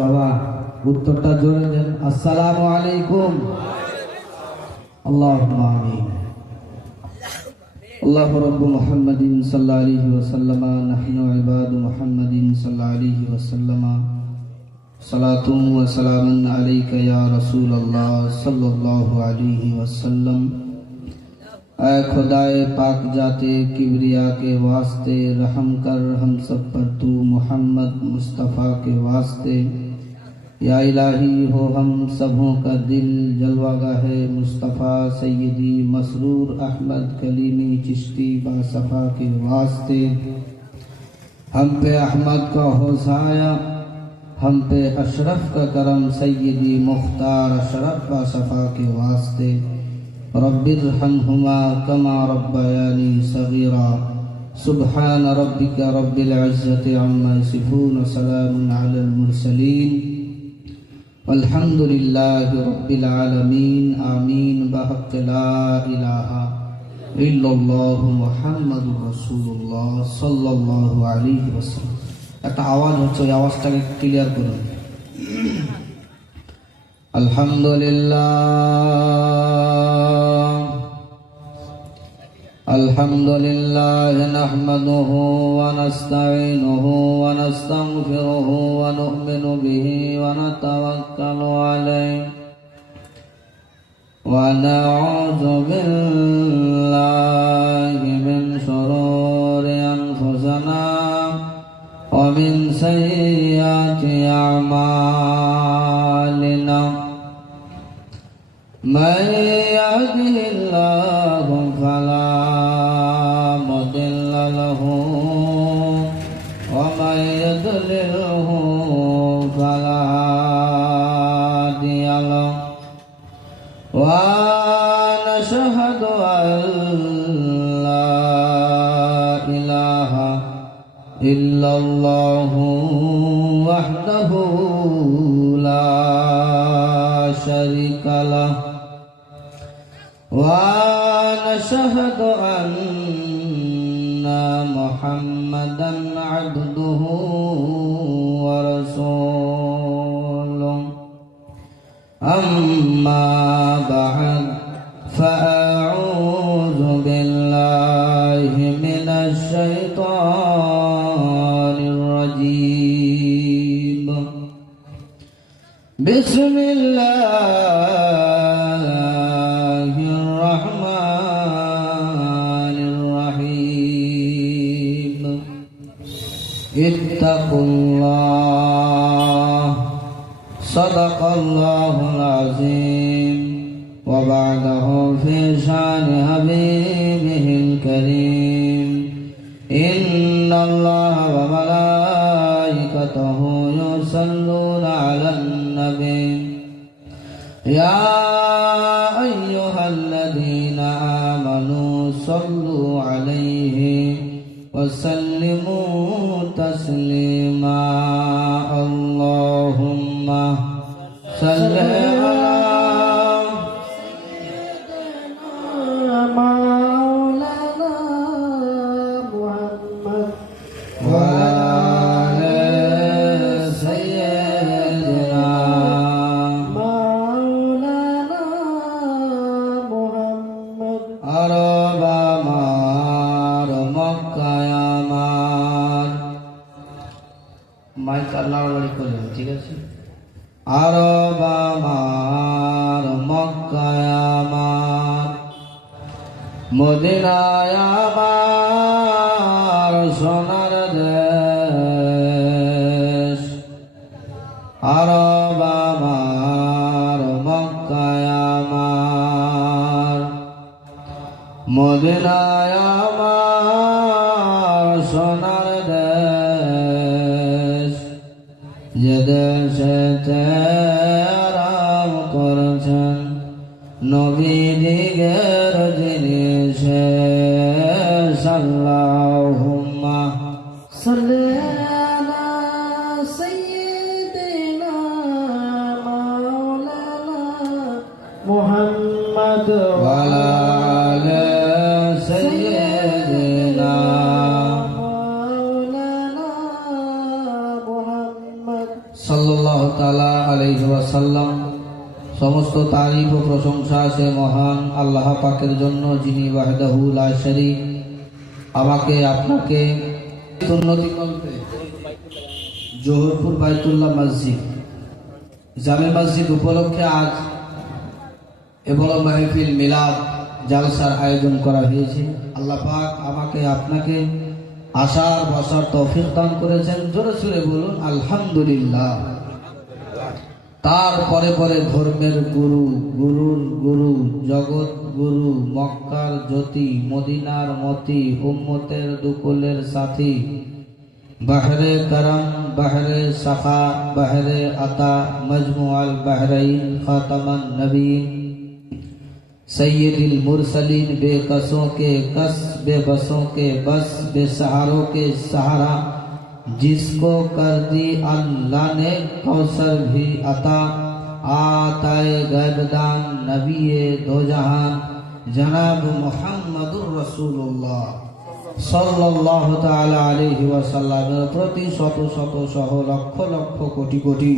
বাবা উত্তরটা জোরে দেন। আসসালামু আলাইকুম। আল্লাহুম্মা আমিন। আল্লাহু রাব্বু মুহাম্মাদিন সাল্লাল্লাহু আলাইহি ওয়াসাল্লাম নাহনু ইবাদু মুহাম্মাদিন সাল্লাল্লাহু আলাইহি ওয়াসাল্লাম সালাতুন ওয়া সালামুন আলাইকা ইয়া রাসূলুল্লাহ সাল্লাল্লাহু আলাইহি ওয়াসাল্লাম। ऐ खुदाए पाक जाते किबरिया के वास्ते रहम कर हम सब पर तू मोहम्मद मुस्तफ़ा के वास्ते। या इलाही हो हम सबों का दिल जलवागाहे मुस्तफ़ा सैयदी मसरूर अहमद कलीमी चिश्ती बासफ़ा के वास्ते। हम पे अहमद का होसाया, हम पे अशरफ का करम सैयदी मुख्तार अशरफ बासफ़ा के वास्ते। रब्बिरहमहुमा कमा रब्बयानी सगीरा। सुब्हान रब्बिका रब्बिल इज्जति अम्मा यसिफून सलामुन अलल मुरसलीन वल्हम्दुलिल्लाहि रब्बिल आलमीन। आमीन बहक़्क़ ला इलाहा इल्लल्लाहु मुहम्मदुर रासूलुल्लाह सल्लल्लाहु अलैहि वसल्लम। একটা আওয়াজ হচ্ছে, ওই আওয়াজটাকে ক্লিয়ার করুন। अल्हम्दुलिल्लाह नहमदुहु व नस्तईनुहु व नस्तगफिरुहु व नु'मिनु बिहि व नतवक्कलु अलैहि व नऊज़ु बिल्लाहि मिन शुरूरि अनफुसिना व मिन सय्यिआति अअमालिना। من يهده الله فلا مضل له ومن يضلله فلا هادي له ونشهد أن لا إله إلا الله وحده لا شريك له ونشهد أن محمدا عبده ورسوله. أما بعد فأعوذ بالله من الشيطان الرجيم. بسم الله الرحمن الرحيم. اتقوا الله صدق الله العظيم. وبعده في شان حبيبه الكريم. إن الله وملائكته يصلون على النبي يا أيها الذين آمنوا صلوا عليه وسلموا تسليما. اللهم صل على سيدنا مولانا محمد وعلى سيدنا مولانا محمد. আরব আমার মক্কায় আমার, মাইক আল্লাহ করে, ঠিক আছে? আরব আমার মক্কায় আমার, মদিনায় আমার সোনার দেশ। আরব আমার মক্কায় আমার, মদিনায় আমার সোনার দেশ। যে দেশেতে আরাম করেছেন নবী দিগের জিনিসে। আল্লাহুম্মা সাল্লি আলা সাইয়্যিদিনা মাওলানা মুহাম্মদ ওয়া আলা আলি সাইয়্যিদিনা মাওলানা মুহাম্মদ। সাল্লাল্লাহু তাআলা আলাইহি ওয়াসাল্লাম। সমস্ত তারিফ ও প্রশংসা সে মহান আল্লাহ পাকের জন্য, যিনি ওয়াহদাহু লা শারীক আমাকে আপনাকে উন্নতি কল্পে জোহরপুর বাইতুল্লাহ মসজিদ জামে মসজিদ উপলক্ষে আজ এ বড় মাহফিল মিলাদ জালসার আয়োজন করা হয়েছে। আল্লাহ পাক আমাকে আপনাকে আসার বসার তৌফিক দান করেছেন। জোরে সুরে বলুন আলহামদুলিল্লাহ। তারপরে পরে ধর্মের গুরু, গুরুর গুরু, জগৎ গুরু, মক্কার জ্যোতি, মদিনার মতি, উম্মতের দুকুলের সাথী, বাহরে করম, বাহরে সাফা, বাহরে আতা, মজমুআল বাহরাইন, খাতামান নবীন, सैयदुल मुरसलीन, बेकसों के कस, बेबसों के बस, बेसहारों के सहारा, जिसको कर दी अल्लाह ने कौसर भी अता, आताए गैबदान नबीए दो जहान जनाब मुहम्मदुर रसूलुल्लाह সাল্লাল্লাহু তাআলা আলাইহি ওয়াসাল্লামের প্রতি শত শত সহ লক্ষ লক্ষ কোটি কোটি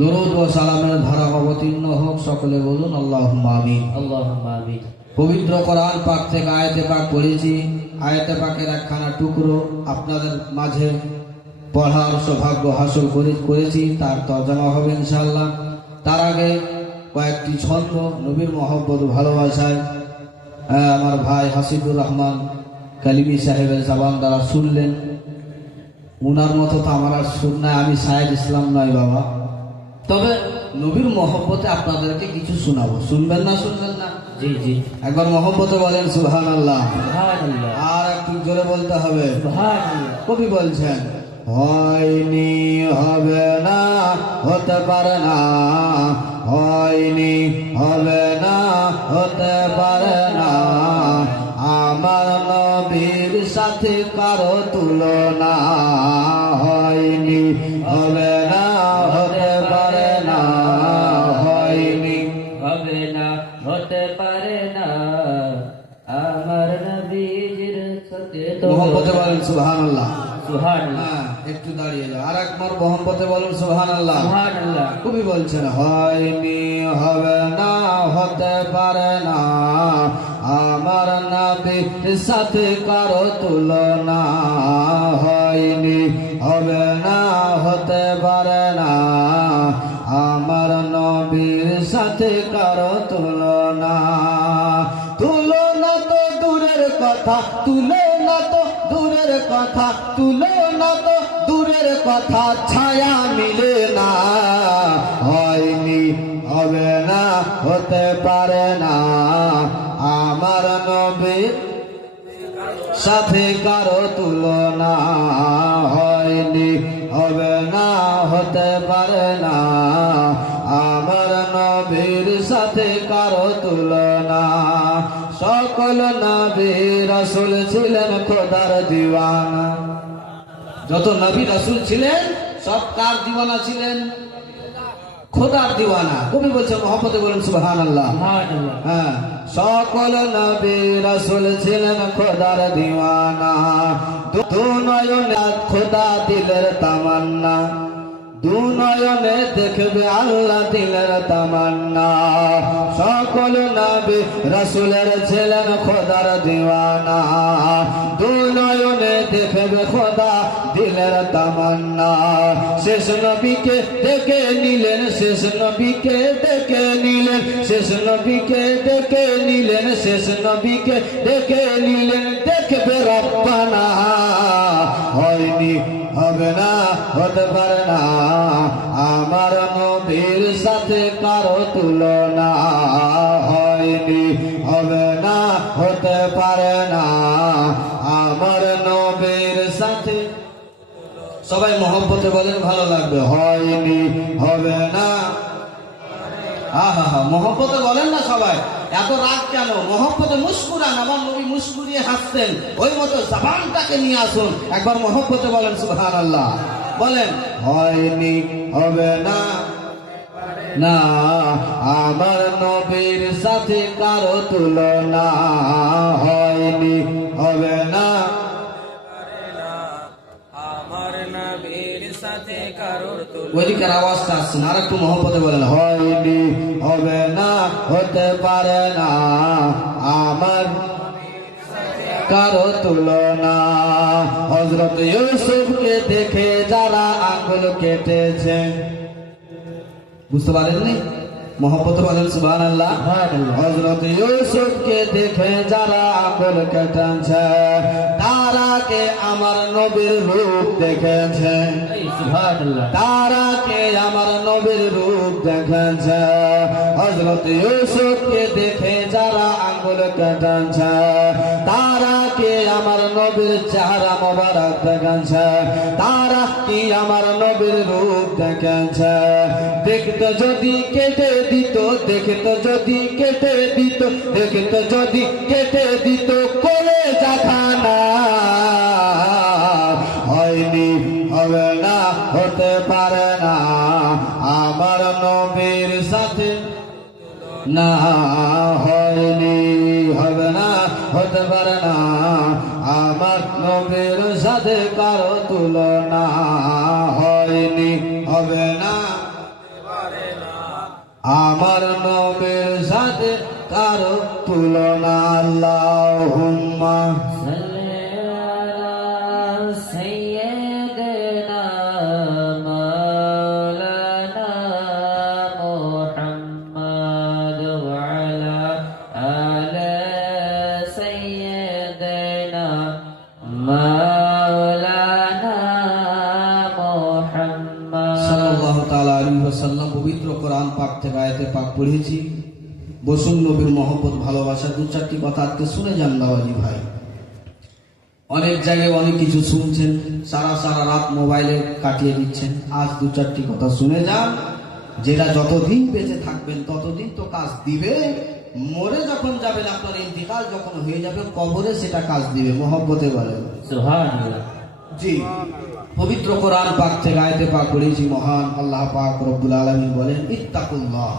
দরুদ ও সালামের ধারা অবতীর্ণ হোক। সকলে বলুন আল্লাহুম্মা আমিন। আল্লাহুম্মা আমিন। পবিত্র কোরআন পাক থেকে আয়াতে পাক পড়েছি। আয়াতে পাকের একখানা টুকরো আপনাদের মাঝে পড়ার সৌভাগ্য হাসিল করেছি। তার তরজমা হবে ইনশাআল্লাহ। তার আগে কয়েকটি ছন্দ নবীর মহব্বত ভালোবাসায় আমার ভাই হাসিবুর রহমান কালিমি সাহেবের জবান দ্বারা শুনলেন। উনার মতো তো আমার আর সুর নাই, আমি সায়েদ ইসলাম নয় বাবা। তবে নবীর মহব্বতে আপনাদেরকে কিছু শোনাবো। শুনবেন না? শুনবেন না? জি জি। একবার মহব্বতে বলেন সুবহানাল্লাহ। সুবহানাল্লাহ। আর একটু জোরে বলতে হবে সুবহানাল্লাহ। কবি বলছেন, হয়নি হবে না, হতে পারে না, হয়নি হবে না, হতে পারে না, আমার নবীর সাথে কারো তুলনা, হয়নি হবে না, হতে পারে না, হয়নি হবে না, হতে পারে না, আমার নবীর সাথে তো মোহাম্মতে বলেন সুবহানাল্লাহ। সুবহানাল্লাহ। হ্যাঁ, একটু দাঁড়িয়ে যাও। আর একবার মোহাম্মতে বলেন সুবহানাল্লাহ। সুবহানাল্লাহ। কবি বলছেন, হয়নি হবে না, হতে পারে না, আমার নবীর সাথে কারো তুলনা, হয়নি হবে না, হতে পারে না, আমার নবীর সাথে কারো তুলনা, তুলনা তো দূরের কথা, তুলনা তো দূরের কথা, তুলনা তো দূরের কথা, ছায়া মিলে না, হয়নি হবে না, হতে পারে না, আমার নবীর সাথে কারো তুলনা, হয়নি হবে না, হতে পারে না, আমার নবীর সাথে কারো তুলনা, সকল নবী রাসূল ছিলেন খোদার দিওয়ানা। যত নবী রাসূল ছিলেন সব কার দিওয়ানা ছিলেন? খোদার দিওয়ানা। কবি বলছে মহব্বতে বলেন সুবহানাল্লাহ। সুবহানাল্লাহ। হ্যাঁ, সকল নবী রাসূল ছিলেন খোদার দিওয়ানা, দু নয়নে খোদা দিলের তামান্না, দু নয়নে দেখবে আল্লাহ দিলের তামান্না, সকল নবী রাসূলের ছিলেন খোদার দিওয়ানা, দু নয়নে দেখবে খোদা দিলের তামান্না, শেষ নবীকে দেখে নিলেন, শেষ নবীকে দেখে নিলেন, শেষ নবীকে দেখে নিলেন, শেষ নবীকে দেখে নিলেন, দেখবে রব্বানা, হয়নি হবে না, হতে পারে না, আমার নবীর সাথে কারো তুলনা, হয়নি হবে না, হতে পারে না, আমার নবীর সাথে। সবাই মহব্বতে বলেন, ভালো লাগবে। হয়নি হবে না, আহা মহব্বতে বলেন না সবাই। এত রাগ কেন? মহব্বতে মুস্কুরান। আমার নবী মুস্কুরিয়ে হাসতেন, ওই মতো জবানটাকে নিয়ে আসুন। একবার মহব্বতে বলেন সুবহানাল্লাহ। বলেন, হয়নি হবে না, না আমার নবীর সাথে কারো তুলনা, হয়নি হবে না, আমার নবীর সাথে কারোর তুলনা। ওইদিকের আওয়াজটা আসছে না, আর একটু মহব্বতে বলেন, হয়নি, হবে না, হতে পারে না আমার কারো তুলনা। হযরত ইউসুফকে দেখে যারা আঙ্গুল কেটেছে, বুঝতে পারেননি? মহব্বত বলেন সুবহানাল্লাহ। হযরত ইউসুফকে দেখে যারা আঙ্গুল কেটেছে, তারা কে আমার নবীর রূপ দেখেছে, সুবহানাল্লাহ। তারা কে আমার নবীর রূপ দেখেছে। হযরত ইউসুফকে দেখে যারা আঙ্গুল কেটেছে, তারা কে আমার নবীর চেহারা মোবারক দেখেছে, তারা কি আমার নবীর রূপ দেখেছে। দেখতে যদি কেটে দিত, দেখতে যদি কেটে দিত, দেখতে যদি কেটে দিত কলেজা খানা, হয়নি, হবে না, হতে পারে না আমার নবীর সাথে, না হয়নি, হবে না, হতে পারে না আমার নবীর সাথে কারো তুলনা, হয়নি, হবে না আমার নবীর সাথে কারো তুলনা। আল্লাহুম্মা সাল্লি আলা সাইয়্যিদিনা মাওলানা মুহাম্মদ ওয়া আলা আলি সাইয়্যিদিনা মাওলানা মুহাম্মদ সাল্লাল্লাহু তাআলা আলাইহি ওয়াসাল্লাম পবিত্র কোরআন পাক থেকে আয়াতে পাক পড়েছি। বসুন নবীর মহব্বত ভালোবাসা দু চারটি কথা আজকে শুনে যান বাবাজি ভাই। অনেক জায়গায় অনেক কিছু শুনছেন, সারা সারা রাত মোবাইলে কাটিয়ে দিচ্ছেন। আজ দু চারটি কথা শুনে যান, যেটা যতদিন বেঁচে থাকবেন ততদিন তো কাজ দিবে। মরে যখন যাবেন, আপনার ইন্তিকাল যখন হয়ে যাবে কবরে, সেটা কাজ দিবে। মহব্বতে বলেন সুবহানাল্লাহ। জি। পবিত্র কোরআন পাক থেকে আয়াতে পাক পড়েছি, মহান আল্লাহ পাক রব্বুল আলামিন বলেন ইত্তাকুল্লাহ।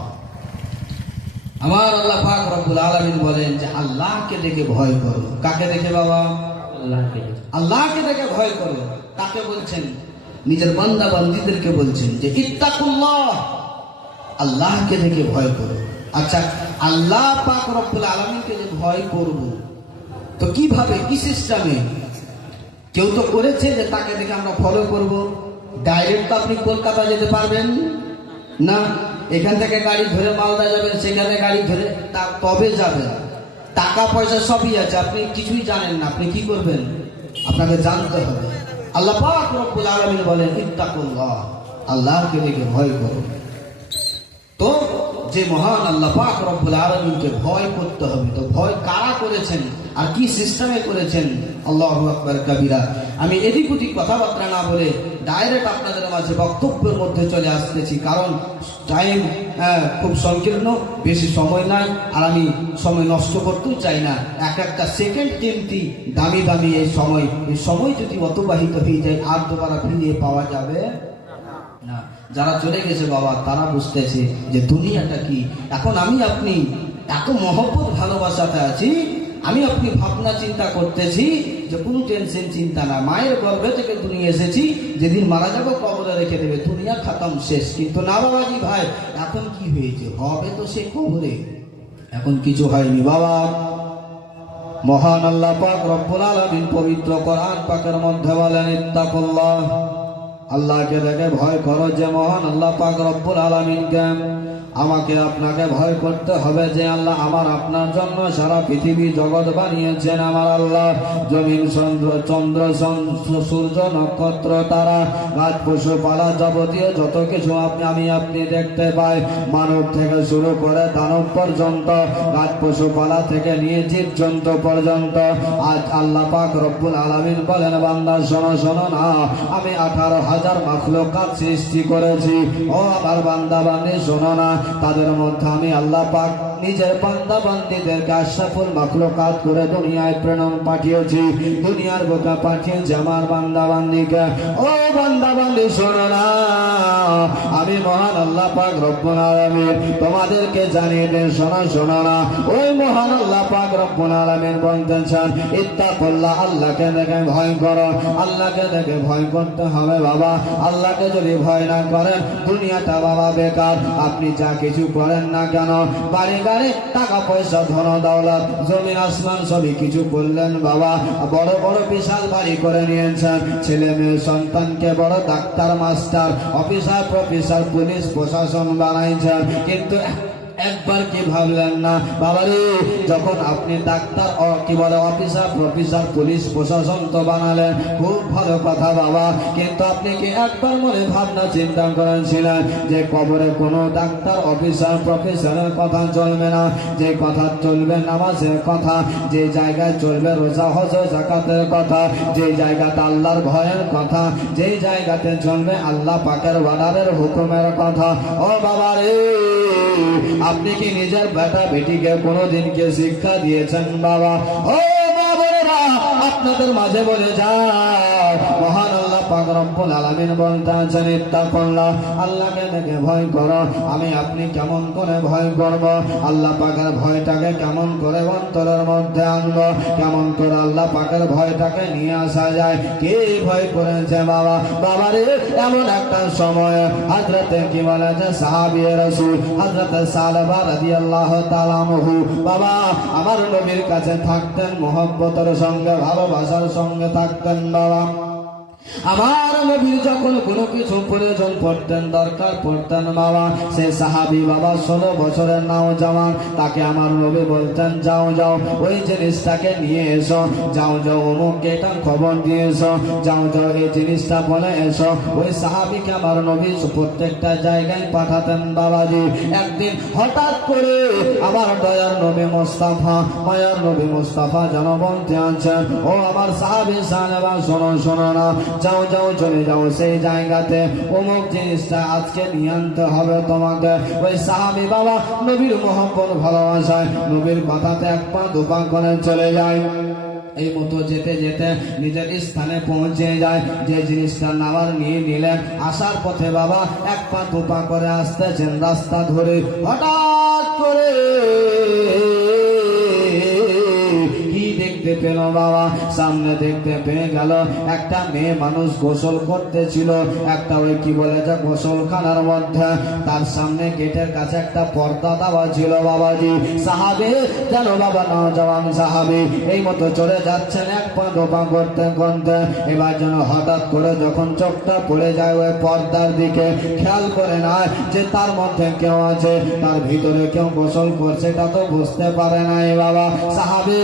আমার আল্লাহ পাক রব্বুল আলামিন বলেন যে আল্লাহকে দেখে ভয় করো। কাকে দেখে বাবা? আল্লাহকে। আল্লাহকে দেখে ভয় করো। কাকে বলছেন? নিজের বান্দা বান্দীদেরকে বলছেন যে ইত্তাকুল্লাহ, আল্লাহকে দেখে ভয় করো। আচ্ছা, আল্লাহ পাক রব্বুল আলামিনকে যে ভয় করব, তো কিভাবে, কি সিস্টেমে? কেউ তো করেছে যে তাকে দেখে আমরা ফলো করব। ডাইরেক্ট তো আপনি কলকাতা যেতে পারবেন না। এখান থেকে গাড়ি ধরে মালদা যাবেন, সেখানে গাড়ি ধরে তবে যাবেন। টাকা পয়সা সবই আছে, আপনি কিছুই জানেন না, আপনি কি করবেন? আপনাকে জানতে হবে। আল্লাহ পাক রব্বুল আলামিন বলেন ইত্তাকুল্লাহ, আল্লাহকে দেখে ভয় করো। তো যে মহান আল্লাহ পাক রব্বুল আলামিনকে ভয় করতে হবে, তো ভয় কারা করেছেন আর কি সিস্টেমে করেছেন? আল্লাহু আকবার কাবীরা। আমি এদিক ওদিক কথাবার্তা না বলে ডাইরেক্ট আপনাদের মাঝে বক্তব্যের মধ্যে চলে আসতেছি, কারণ টাইম খুব সংকীর্ণ, বেশি সময় নাই, আর আমি সময় নষ্ট করতেও চাই না। এক একটা সেকেন্ড কিমতি, দামি দামি এই সময় যদি অতিবাহিত হয়ে যায় আর দুবার ফিরিয়ে পাওয়া যাবে না। যারা চলে গেছে বাবা, তারা বুঝতেছে যে দুনিয়াটা কি। এখন আমি আপনি এত মহব্বত ভালোবাসাতে আছি, আমি আপনি ভাবনা চিন্তা করতেছি যে কোনো টেনশন চিন্তা না, মায়ের গর্ভে থেকে দুনিয়া এসেছি, যেদিন মারা যাবো কবরে রেখে দেবে, দুনিয়া খতম, শেষ। কিন্তু না বাবাজি ভাই, এখন কি হয়েছে? হবে তো সে কবরে, এখন কিছু হয়নি বাবা। মহান আল্লাহ পাক রব্বুল আলামিন পবিত্র কোরআন পাকের মধ্যে বলেন ইত্তাকুল্লাহ, আল্লাহকে দেখে ভয় করো। যে মহান আল্লাহ পাক রব্বুল আলামিনকে আমাকে আপনাকে ভয় করতে হবে, যে আল্লাহ আমার আপনার জন্য সারা পৃথিবী জগৎ বানিয়েছেন। আমার আল্লাহ জমিন, চন্দ্র, সূর্য, নক্ষত্র, তারা, গাছ, পশুপালা, যাবতীয় যত কিছু আপনি দেখতে পাই, মানব থেকে শুরু করে দানব পর্যন্ত, গাছ পশুপালা থেকে নিয়ে জীবজন্তু পর্যন্ত। আজ আল্লাহ পাক রব্বুল আলামিন বলেন, বান্দা শোনো শোনো না, আমি 18,000 মাখলুকাত সৃষ্টি করেছি। ও আমার বান্দা বান্দি শোনো না, তাদের মধ্যে আমি আল্লাহ পাক নিজের বান্দা বান্দীদেরকে আশরাফুল মাখলুকাত করে দুনিয়ায় প্রেরণ পাঠিয়েছি, দুনিয়ার বুকে পাঠিয়েছি আমার বান্দা বান্দীকে। ও বান্দা বান্দি শোনো না, আমি মহান আল্লাহ আল্লাহ পাক রব্বুল আলামিন তোমাদেরকে জানিয়ে দেন, শোনা না। ওই মহান আল্লাহ পাক রব্বুল আলামিন বলতেছেন ইত্তাকুল্লাহ, আল্লাহকে দেখে ভয় করো। আল্লাহকে দেখে ভয় করতে হবে বাবা। আল্লাহকে যদি ভয় না করেন দুনিয়াটা বাবা বেকার। আপনি যা কিছু করেন না কেন, বাড়ি গাড়ি টাকা পয়সা ধন দৌলত জমিন আসমান সবই কিছু করলেন বাবা, বড় বড় বিশাল বাড়ি করে নিয়েছেন, ছেলে মেয়ে সন্তানকে বড় doctor master officer professor police প্রশাসন বানাইছেন, কিন্তু একবার কি ভাবলেন না বাবারে, যখন আপনি ডাক্তার কি বলে অফিসার প্রফেসর পুলিশ প্রশাসন তো বানালেন, খুব ভালো কথা বাবা, কিন্তু আপনি কি একবার মনে ভাবনা চিন্তা করেছিলেন যে কবরে কোনো ডাক্তার অফিসার প্রফেসরের কথা চলবে না, যে কথা চলবে নামাজের কথা, যে জায়গায় চলবে রোজা হজ যাকাতের কথা, যে জায়গাতে আল্লাহর ভয়ের কথা, যে জায়গাতে চলবে আল্লাহ পাকের অর্ডারের হুকুমের কথা। ও বাবারে, আপনি কি নিজের বেটা বেটিকে কোনোদিনকে শিক্ষা দিয়েছেন বাবা? ও বাবারা, আপনাদের মাঝে বলে যায় মহান আল্লাহ পাক রব্বুল আলামিন বলতেছেন ইত্তাকুল্লাহ, আল্লাহকে দেখে ভয় করো। আমি আপনি কেমন করে ভয় করব? আল্লাহ পাকের ভয়টাকে কেমন করে অন্তরের মধ্যে আনবো? কেমন করে আল্লাহ পাকের ভয়টাকে নিয়ে আসা যায়? কে ভয় করেছে বাবা? বাবারে, এমন একটা সময় হযরতে কি বলে যে সাহাবী রাসূল হযরতে সালবা রাদিয়াল্লাহু তাআলা আনহু বাবা আমার নবীর কাছে থাকতেন, মহব্বতের সঙ্গে ভালোবাসার সঙ্গে থাকতেন বাবা। আমার নবীর যখন কোনো কিছু প্রয়োজন পড়তেন, দরকার পড়তেন বাবা, সে সাহাবী বাবা 16 বছরের নওজওয়ান, তাকে আমার নবী বলতেন যাও যাও ওই জিনিসটাকে নিয়ে এসো, যাও যাও অমুককে এটা খবর দিয়ে এসো, যাও যাও এই জিনিসটা বলে এসো। ওই সাহাবীকে আমার নবী প্রত্যেকটা জায়গায় পাঠাতেন বাবাজি। একদিন হঠাৎ করে আমার দয়ার নবী মুস্তাফা, মায়ার নবী মুস্তাফা যেন বলতে আছেন ও আমার সাহাবী সাহাবা শোনো না, যাও যাও চলে যাও সেই জায়গাতে, অমুক জিনিসটা আজকে নিয়ে আনতে হবে তোমাকে। ওই সাহাবী বাবা নবীর মহব্বত ভালোবাসায় নবীর কথাতে এক পা দুপা করে চলে যায়। এই মতো যেতে যেতে নিজের স্থানে পৌঁছে যায়, যে জিনিসটা নামার নিয়ে নিলেন, আসার পথে বাবা এক পা দুপা করে আসতেছেন রাস্তা ধরে, হঠাৎ করে দেখতে পেল বাবা, সামনে দেখতে পেয়ে গেল একটা মেয়ে মানুষ গোসল করতেছিল, একটা ওই কি বলে যে গোসলখানার মধ্যে, তার সামনে গেটের কাছে একটা পর্দা দেওয়া ছিল বাবাজি। সাহাবী যেন বাবা নওজওয়ান সাহাবী এই মতো চলে যাচ্ছেন এক পা দুপা করতে করতে, এবার যেন হঠাৎ করে যখন চোখটা পড়ে যায় ওই পর্দার দিকে, খেয়াল করে না যে তার মধ্যে কেউ আছে, তার ভিতরে কেউ গোসল করছে তা তো বুঝতে পারে নাই বাবা। সাহাবী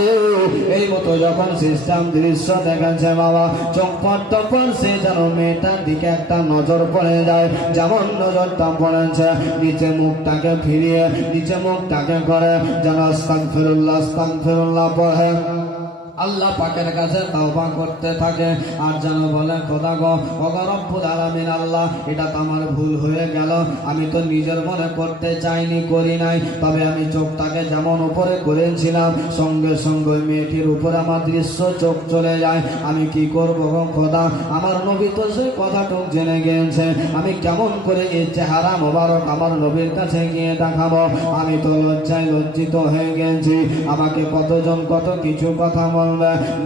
এই মতো যখন সিস্টেম দৃশ্য দেখেছে বাবা, চোখ পড়তে পড়ছে যেন মেয়েটার দিকে একটা নজর পড়ে যায়, যেমন নজরটা পড়েছে নিচে মুখটাকে ফিরিয়ে নিচে মুখটাকে করে যেন আস্তাগফিরুল্লাহ আস্তাগফিরুল্লাহ পড়ে আল্লাহ পাকের কাছে তওবা করতে থাকে, আর যেন বলে খোদা গো ওগো রব্বুল আলামিন, আল্লাহ এটা তো আমার ভুল হয়ে গেল, আমি তো নিজের মনে করতে চাইনি, করি নাই, তবে আমি চোখটাকে যেমন উপরে করেছিলাম সঙ্গে সঙ্গে মেয়েটির উপরে আমার দৃশ্য চোখ চলে যায়, আমি কি করব গো খোদা? আমার নবী তো সেই কথাটুক জেনে গিয়েছে, আমি কেমন করে এই চেহারা মোবারক আমার নবীর কাছে গিয়ে দেখাবো? আমি তো লজ্জায় লজ্জিত হয়ে গেছি, আমাকে কতজন কত কিছু কথা বলবে,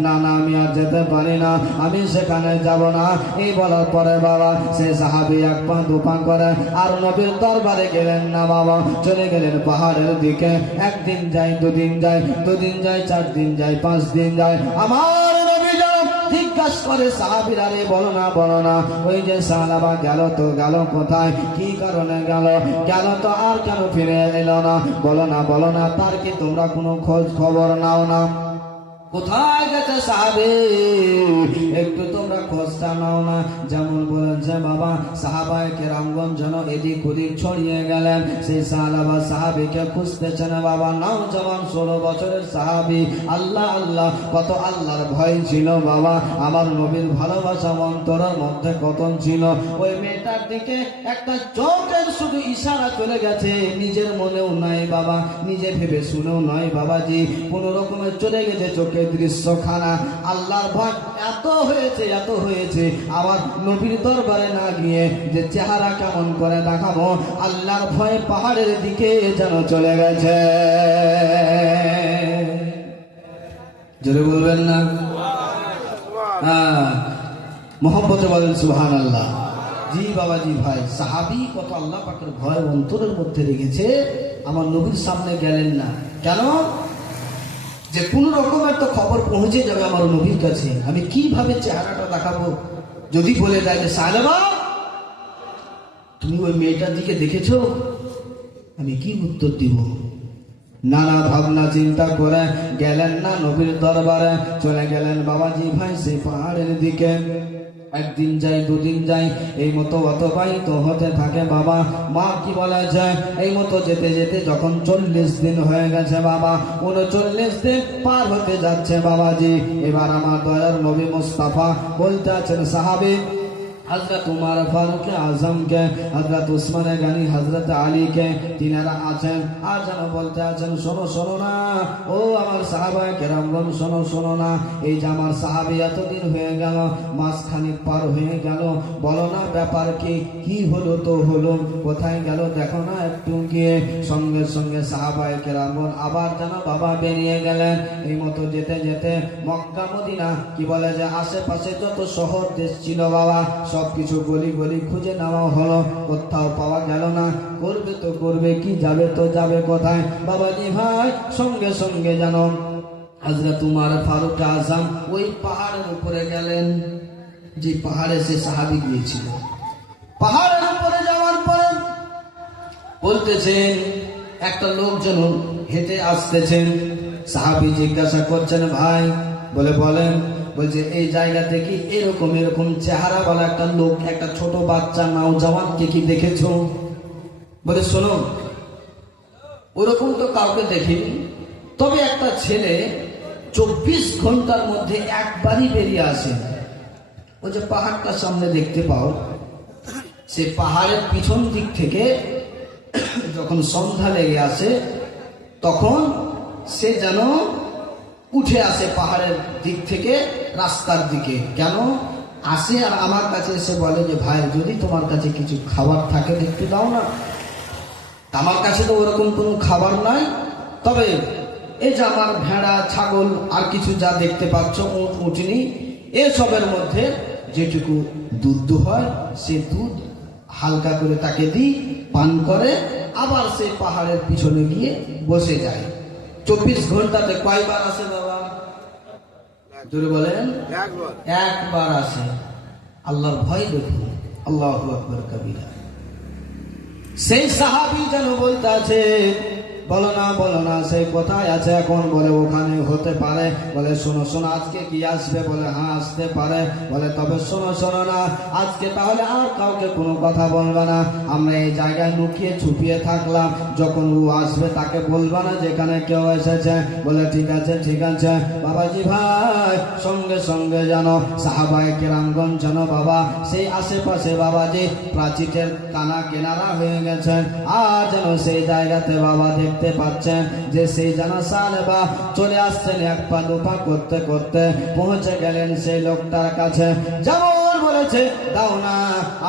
না না আমি আর যেতে পারি না, আমি সেখানে যাব না। এই বলার পরে বাবা সে সাহাবী এক পা দুপা করে আর নবীর দরবারে গেলেন না বাবা, চলে গেলেন পাহাড়ের দিকে। একদিন যায়, দুদিন যায়, দুদিন যায়, 4 দিন যায়, 5 দিন যায়। আমার নবী জিজ্ঞাসা করে সাহাবীরা রে বলো না, ওই যে সাহাবা গেল তো গেল কোথায়, কি কারণে গেল, গেল তো আর কেন ফিরে এলো না, বলো না, তার কি তোমরা কোনো খোঁজ খবর নাও না? কোথায় গেছে সাহাবী, একটু তোমরা খোঁজটা নাও না? যেমন বলেছে বাবা সাহাবায়ে কেরামগণ যেন এদিক ওদিক ছড়িয়ে গেলেন, সেই সাহাবীকে খুঁজতেছেন বাবা। নওজওয়ান 16 বছরের সাহাবী, আল্লাহ আল্লাহ কত আল্লাহর ভয় ছিল বাবা, আমার নবীর ভালোবাসা অন্তরের মধ্যে কত ছিল। ওই মেয়েটার দিকে একটা চোখের শুধু ইশারা চলে গেছে, নিজের মনেও নাই বাবা, নিজে ভেবে শুনেও নয় বাবাজি, কোন রকমের চলে গেছে চোখে চোখে দৃশ্যখানা, আল্লাহর ভয় এত হয়েছে আমার নবীর দরবারে না গিয়ে যে চেহারা কেমন করে দেখাবো, আল্লাহর ভয়ে পাহাড়ের দিকে যেন চলে গেছে। জোরে বলবেন না? হ্যাঁ, মোহাম্মতে বলেন সুবহানাল্লাহ। জি বাবাজি ভাই, সাহাবী কত আল্লাহ পাকের ভয় অন্তরের মধ্যে রেখেছে, আমার নবীর সামনে গেলেন না। কেন? যে কোন রকমের তো খবর পৌঁছে যাবে আমার নবীর কাছে, আমি কিভাবে চেহারাটা দেখাবো। যদি বলে দেয় যে সালেমা তুমি ওই মেয়েটার দিকে দেখেছো, আমি কি উত্তর দিব? নানা ভাবনা চিন্তা করে গেলেন না নবীর দরবারে, চলে গেলেন বাবাজি ভাই সেই পাহাড়ের দিকে। একদিন যাই, দুদিন যাই, এই মতো অতিবাহিত হতে থাকে বাবা। মা কি বলা যায়, এই মতো যেতে যেতে যখন 40 দিন হয়ে গেছে বাবা, 39 দিন পার হতে যাচ্ছে বাবাজি। এবার আমার দয়ার নবী মুস্তাফা বলতে আছেন সাহাবী হযরত উমর ফারুক আজম কে, হযরত উসমান গনি, হযরত আলী কে, তিনারা আছেন আর যেন বলতে আছেন শোনো শোনো না ও আমার সাহাবায়ে কেরামগণ, শোনো শোনো না, এই যে আমার সাহাবী এতদিন হয়ে গেল, মাসখানিক পার হয়ে গেল, বলো না ব্যাপার কি, কি হলো তো হলো, কোথায় গেল দেখো না একটু গিয়ে। সঙ্গে সঙ্গে সাহাবায়ে কেরামগণ আবার যেন বাবা বেরিয়ে গেলেন। এই মতো যেতে যেতে মক্কা মদিনা কি বলে যে আশেপাশে যত শহর দেশ ছিল বাবা, সবকিছু গলি গলি খুঁজে নেওয়া হলো, কোথাও পাওয়া গেল না। করবে তো করবে কি, যাবে তো যাবে কোথায় বাবাজি ভাই। সঙ্গে সঙ্গে যেন হযরত উমর ফারুক আজম ওই পাহাড়ের উপরে গেলেন, যে পাহাড়ে সে সাহাবী গিয়েছিল। পাহাড়ের উপরে যাওয়ার পরে বলতেছেন একটা লোক যেন হেঁটে আসতেছেন। সাহাবী জিজ্ঞাসা করছেন ভাই, বলে বলেন। বলছে এই জায়গাতে কি এরকম এরকম চেহারা বলা একটা লোক, একটা ছোট বাচ্চা নওজওয়ানকে কি দেখেছো? বলে শোনো, ওরকম তো কাউকে দেখিনি, তবে একটা ছেলে 24 ঘন্টার মধ্যে একবারই বেরিয়ে আসে। ওই যে পাহাড়টার সামনে দেখতে পাও, সে পাহাড়ের পিছন দিক থেকে যখন সন্ধ্যা লেগে আসে তখন সে যেন উঠে আসে পাহাড়ের দিক থেকে রাস্তার দিকে। কেন আসে? আর আমার কাছে এসে বলে যে ভাই যদি তোমার কাছে কিছু খাবার থাকে একটু দাও না। আমার কাছে তো ওরকম কোনো খাবার নাই, তবে এই যে আমার ভেড়া, ছাগল আর কিছু যা দেখতে পাচ্ছ, উট, উটনি, এসবের মধ্যে যেটুকু দুধ হয় সে দুধ হালকা করে তাকে দিই, পান করে, আবার সে পাহাড়ের পিছনে গিয়ে বসে যায়। 24 ঘন্টাতে কয়বার আসে বাবা? জোরে বলেন। একবার আসে। আল্লাহর ভয় দেখুন, আল্লাহু আকবার কবিরা। সেই সাহাবী যেন বলতে আছে বলো না সে কোথায় আছে এখন? বলে ওখানে হতে পারে। বলে শোনো শোনো আজকে কি আসবে? বলে হ্যাঁ আসতে পারে। বলে তবে শোনো শোনো না, আজকে তাহলে আর কাউকে কোনো কথা বলবে না, আমরা এই জায়গায় লুকিয়ে ছুপিয়ে থাকলাম, যখন ও আসবে তাকে বলবে না যেখানে কেউ এসেছে। বলে ঠিক আছে ঠিক আছে। বাবাজি ভাই সঙ্গে সঙ্গে যেন সাহাবায়ে কেরামগণ যেন বাবা সেই আশেপাশে বাবাজি প্রাচীরের কানা কেনারা হয়ে গেছেন, আর যেন সেই জায়গাতে বাবা দেখতে পাচ্ছেন যে সেই জানাসালেবা চলে আসছেন, এক পা দুপা করতে করতে পৌঁছে গেলেন সেই লোকটার কাছে। যেমন বলেছে দাও না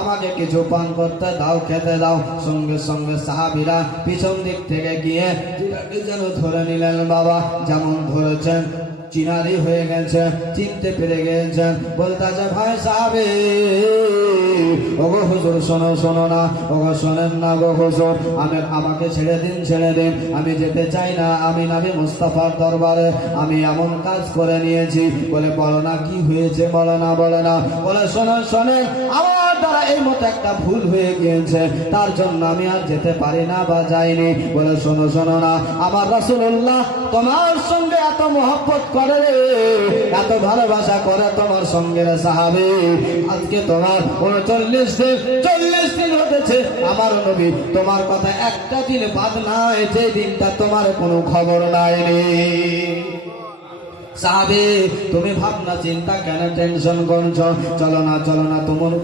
আমাকে কিছু পান করতে দাও, খেতে দাও। সঙ্গে সঙ্গে সাহাবীরা পিছন দিক থেকে গিয়ে যেন ধরে নিলেন বাবা। যেমন ধরেছেন চিনারি হয়ে গেছে, চিনতে পেরে গেছেন। বলতেছে ভাই সাহাবী, ওগো হুজুর শোনো শোনো না, ওগো শোনেন না গো হুজুর, আমাকে ছেড়ে দিন ছেড়ে দিন, আমি যেতে চাই না, আমি নবী মুস্তাফার দরবারে আমি এমন কাজ করে নিয়েছি। বলে বলো না কি হয়েছে? বলে না। বলে শোনেন আমার দ্বারা এই মতো একটা ভুল হয়ে গিয়েছে, তার জন্য আমি আর যেতে পারি না বা যাইনি। বলে শোনো না, আমার রাসূলুল্লাহ তোমার সঙ্গে এত মহব্বত করে রে, এত ভালোবাসা করে তোমার সঙ্গে রে সাহাবী, আজকে তোমার 39 দিন হতেছে আমার নবী তোমার কথা একটা দিন বাদ নাই, যে দিনটা তোমার কোনো খবর নাই রে। সাহাবী তুমি ভাবনা চিন্তা কেন টেনশন করছো? চলো না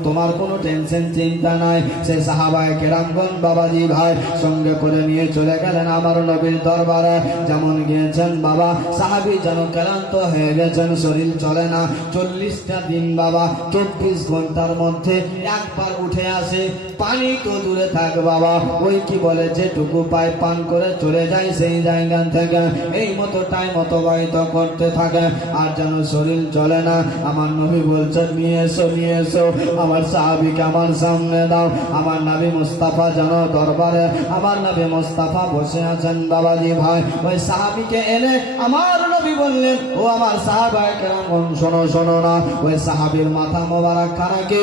তোমার কোনো টেনশন চিন্তা নাই। সে সাহাবায়ে কেরামগণ বাবাজি ভাই সঙ্গে করে নিয়ে চলে গেলেন আমার নবীর দরবারে। যেমন গিয়েছেন বাবা, সাহাবী যেন ক্লান্ত হয়ে গেছেন, শরীর চলে না। 40টা দিন বাবা, 24 ঘন্টার মধ্যে একবার উঠে আসে। পানি তো দূরে থাক বাবা, ওই কি বলে যেটুকু পায় পান করে চলে যায় সেই জায়গা থেকে। এই মতো টাইম অতিবাহিত করতে থাকে আর যেন শরীর চলে না। আমার নবী বলছেন নিয়ে এসো আমার সাহাবীকে আমার সামনে দাও। আমার নবী মুস্তাফা যেন দরবারে আমার নবী মুস্তাফা বসে আছেন বাবাজি ভাই। ওই সাহাবীকে এনে আমার নবী বললেন, ও আমার সাহাবায়ে কেরাম শোনো না। ওই সাহাবীর মাথা মোবারক খানাকে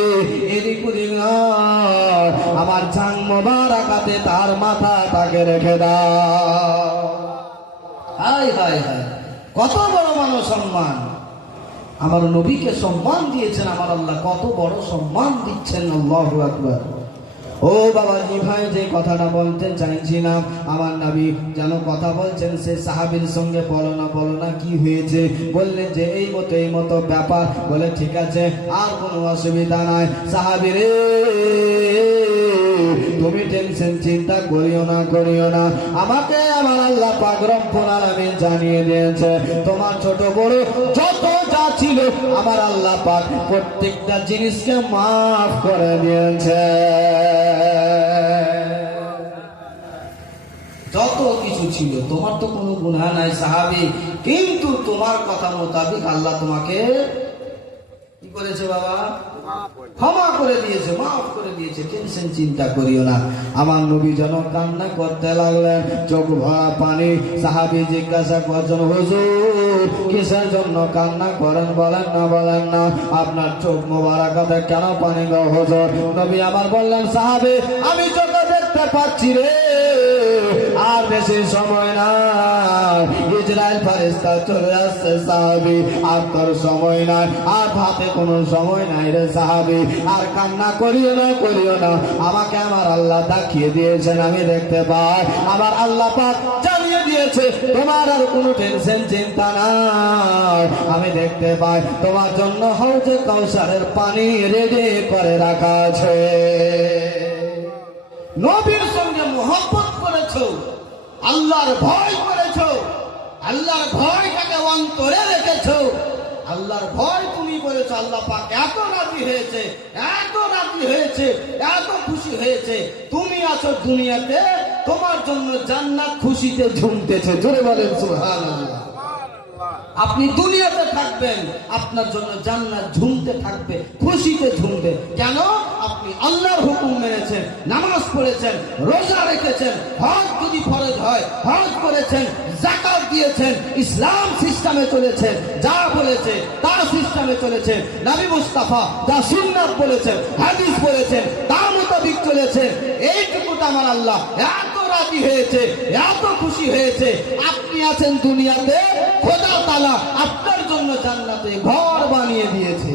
এদিক ওদিক নয়, আমার জান মোবারকাতে তার মাথা তাকে রেখে দাও। হায় হায় হায়, কত বড় মানব সম্মান! আমার নবীকে সম্মান দিয়েছেন আমার আল্লাহ, কত বড় সম্মান দিচ্ছেন। আল্লাহু আকবার। ও বাবাজি ভাই, যে কথাটা বলতে চাইছিলাম, আমার নবী যেন কথা বলছেন সে সাহাবীর সঙ্গে। বলো না কি হয়েছে? বললেন যে এই মতো ব্যাপার। বলে ঠিক আছে, আর কোনো অসুবিধা নাই। সাহাবী রে, তুমি টেনশন চিন্তা করিও না। আমাকে আমার আল্লাহ পাক রব্বুল আলামিন জানিয়ে দিয়েছে তোমার ছোট বড় যত যা ছিল আমার আল্লাহ পাক প্রত্যেকটা জিনিসকে মাফ করে দিয়েছে। যত কিছু ছিল, তোমার তো কোনো গুনাহ নাই সাহাবী, কিন্তু তোমার কথা মোতাবেক আল্লাহ তোমাকে কি করেছে বাবা? ক্ষমা করে দিয়েছে, মাফ করে দিয়েছে। টেনশন চিন্তা করিও না। আমার নবী যেন কান্না করতে লাগলেন, চোখ ভরা পানি। সাহাবী জিজ্ঞাসা করছেন, হুজুর কিসের জন্য কান্না করেন? বলেন না আপনার চোখ মোবারকাতে কেন পানি গো হুজুর? নবী আমার বললেন, সাহাবী আমি চোখে দেখতে পাচ্ছি রে, আর বেশি সময় নাই, ইসরাইল ফেরেশতা চলে আসছে সাহাবী, আর তোর সময় নাই, আর হাতে কোনো সময় নাই রে সাহাবী। আর কান্না করিও না। আমাকে আমার আল্লাহ দেখিয়ে দিয়েছেন, আমি দেখতে পাই। আমার আল্লাহ পাক জানিয়ে দিয়েছে তোমার আর কোনো টেনশন চিন্তা নাই। আমি দেখতে পাই তোমার জন্য হাউজে কাউসারের পানি রেডি করে রাখা আছে। নবীর সঙ্গে মোহব্বত করেছো, আল্লাহর ভয় করেছো, আল্লাহর ভয়টাকে অন্তরে রেখেছো। আল্লাহর ভয় তুমি করেছো, আল্লাহ পাক এত রাজি হয়েছে, এত খুশি হয়েছে। তুমি আছো দুনিয়াতে, তোমার জন্য জান্নাত খুশিতে ঝুমতেছে। জোরে বলেন সুবহানাল্লাহ। আপনি দুনিয়াতে থাকবেন, আপনার জন্য জান্নাত ঝুমতে থাকবে, খুশিতে ঝুমবে। কেন? আপনি আল্লাহর হুকুম মেনেছেন, নামাজ পড়েছেন, রোজা রেখেছেন, হজ যদি ফরজ হয় হজ করেছেন, যাকাত দিয়েছেন, ইসলাম সিস্টেমে চলেছেন, যা বলেছে তার সিস্টেমে চলেছেন, নবী মুস্তাফা যা সুন্নাত বলেছেন, হাদিস বলেছেন, তার মোতাবেক চলেছেন। এইটুকুটা আমার আল্লাহ এত রাজি হয়েছে, এত খুশি হয়েছে। আপনি আছেন দুনিয়াতে, খোদা তাআলা আপনার জন্য জান্নাতে ঘর বানিয়ে দিয়েছে।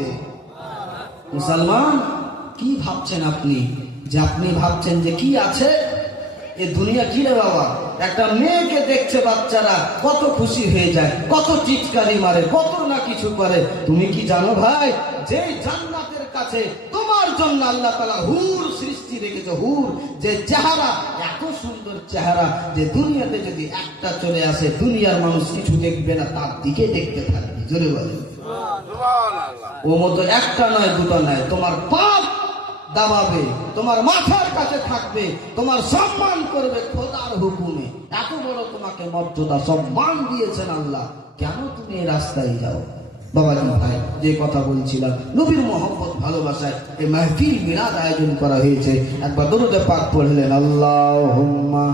মুসলমান, কি ভাবছেন আপনি? আপনি ভাবছেন যে কি আছে এ দুনিয়া? কি রে বাবা, একটা মেয়েকে দেখছে বাচ্চারা কত খুশি হয়ে যায়, কত চিৎকারি মারে, কত না কিছু করে। তুমি কি জানো ভাই, যে জান্নাতের কাছে তোমার জন্য আল্লাহ তাআলা হুর সৃষ্টি রেখেছে। হুর যে চেহারা, এত সুন্দর চেহারা যে দুনিয়াতে যদি একটা চলে আসে দুনিয়ার মানুষ কিছু দেখবে না, তার দিকে দেখতে থাকবে। জোরে বলে ও মতো একটা নয়, দুটো নয়, তোমার পাপ দাবাবে, তোমার মাথার কাছে থাকবে, তোমার সম্মান করবে খোদার হুকুমে। এত বড় তোমাকে মর্যাদা সম্মান দিয়েছেন আল্লাহ, কেন তুমি এই রাস্তায় যাও? বাবাজি ভাই, যে কথা বলছিলাম, নবীর মহব্বত ভালোবাসায় এই মাহফিল মিলাদ আয়োজন করা হয়েছে। একবার দরুদে পাক পড়লেন, আল্লাহুম্মা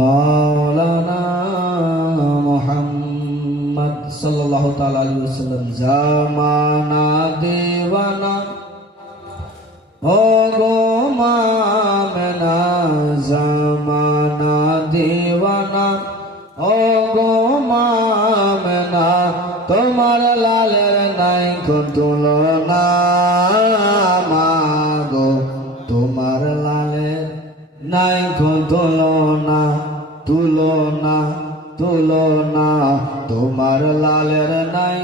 মাওলানা মুহাম্মদ সাল্লাল্লাহু তাআলা আলাইহি ওয়াসাল্লাম। জামানা দেওয়ানা ও গো মামনা, জামানা দেওয়ানা ও গো মামনা, তোমার লালের নাই গো তুলনা মাগো তোমার লালের নাই তুলনা তুলনা তুলনা তোমার লালের নাই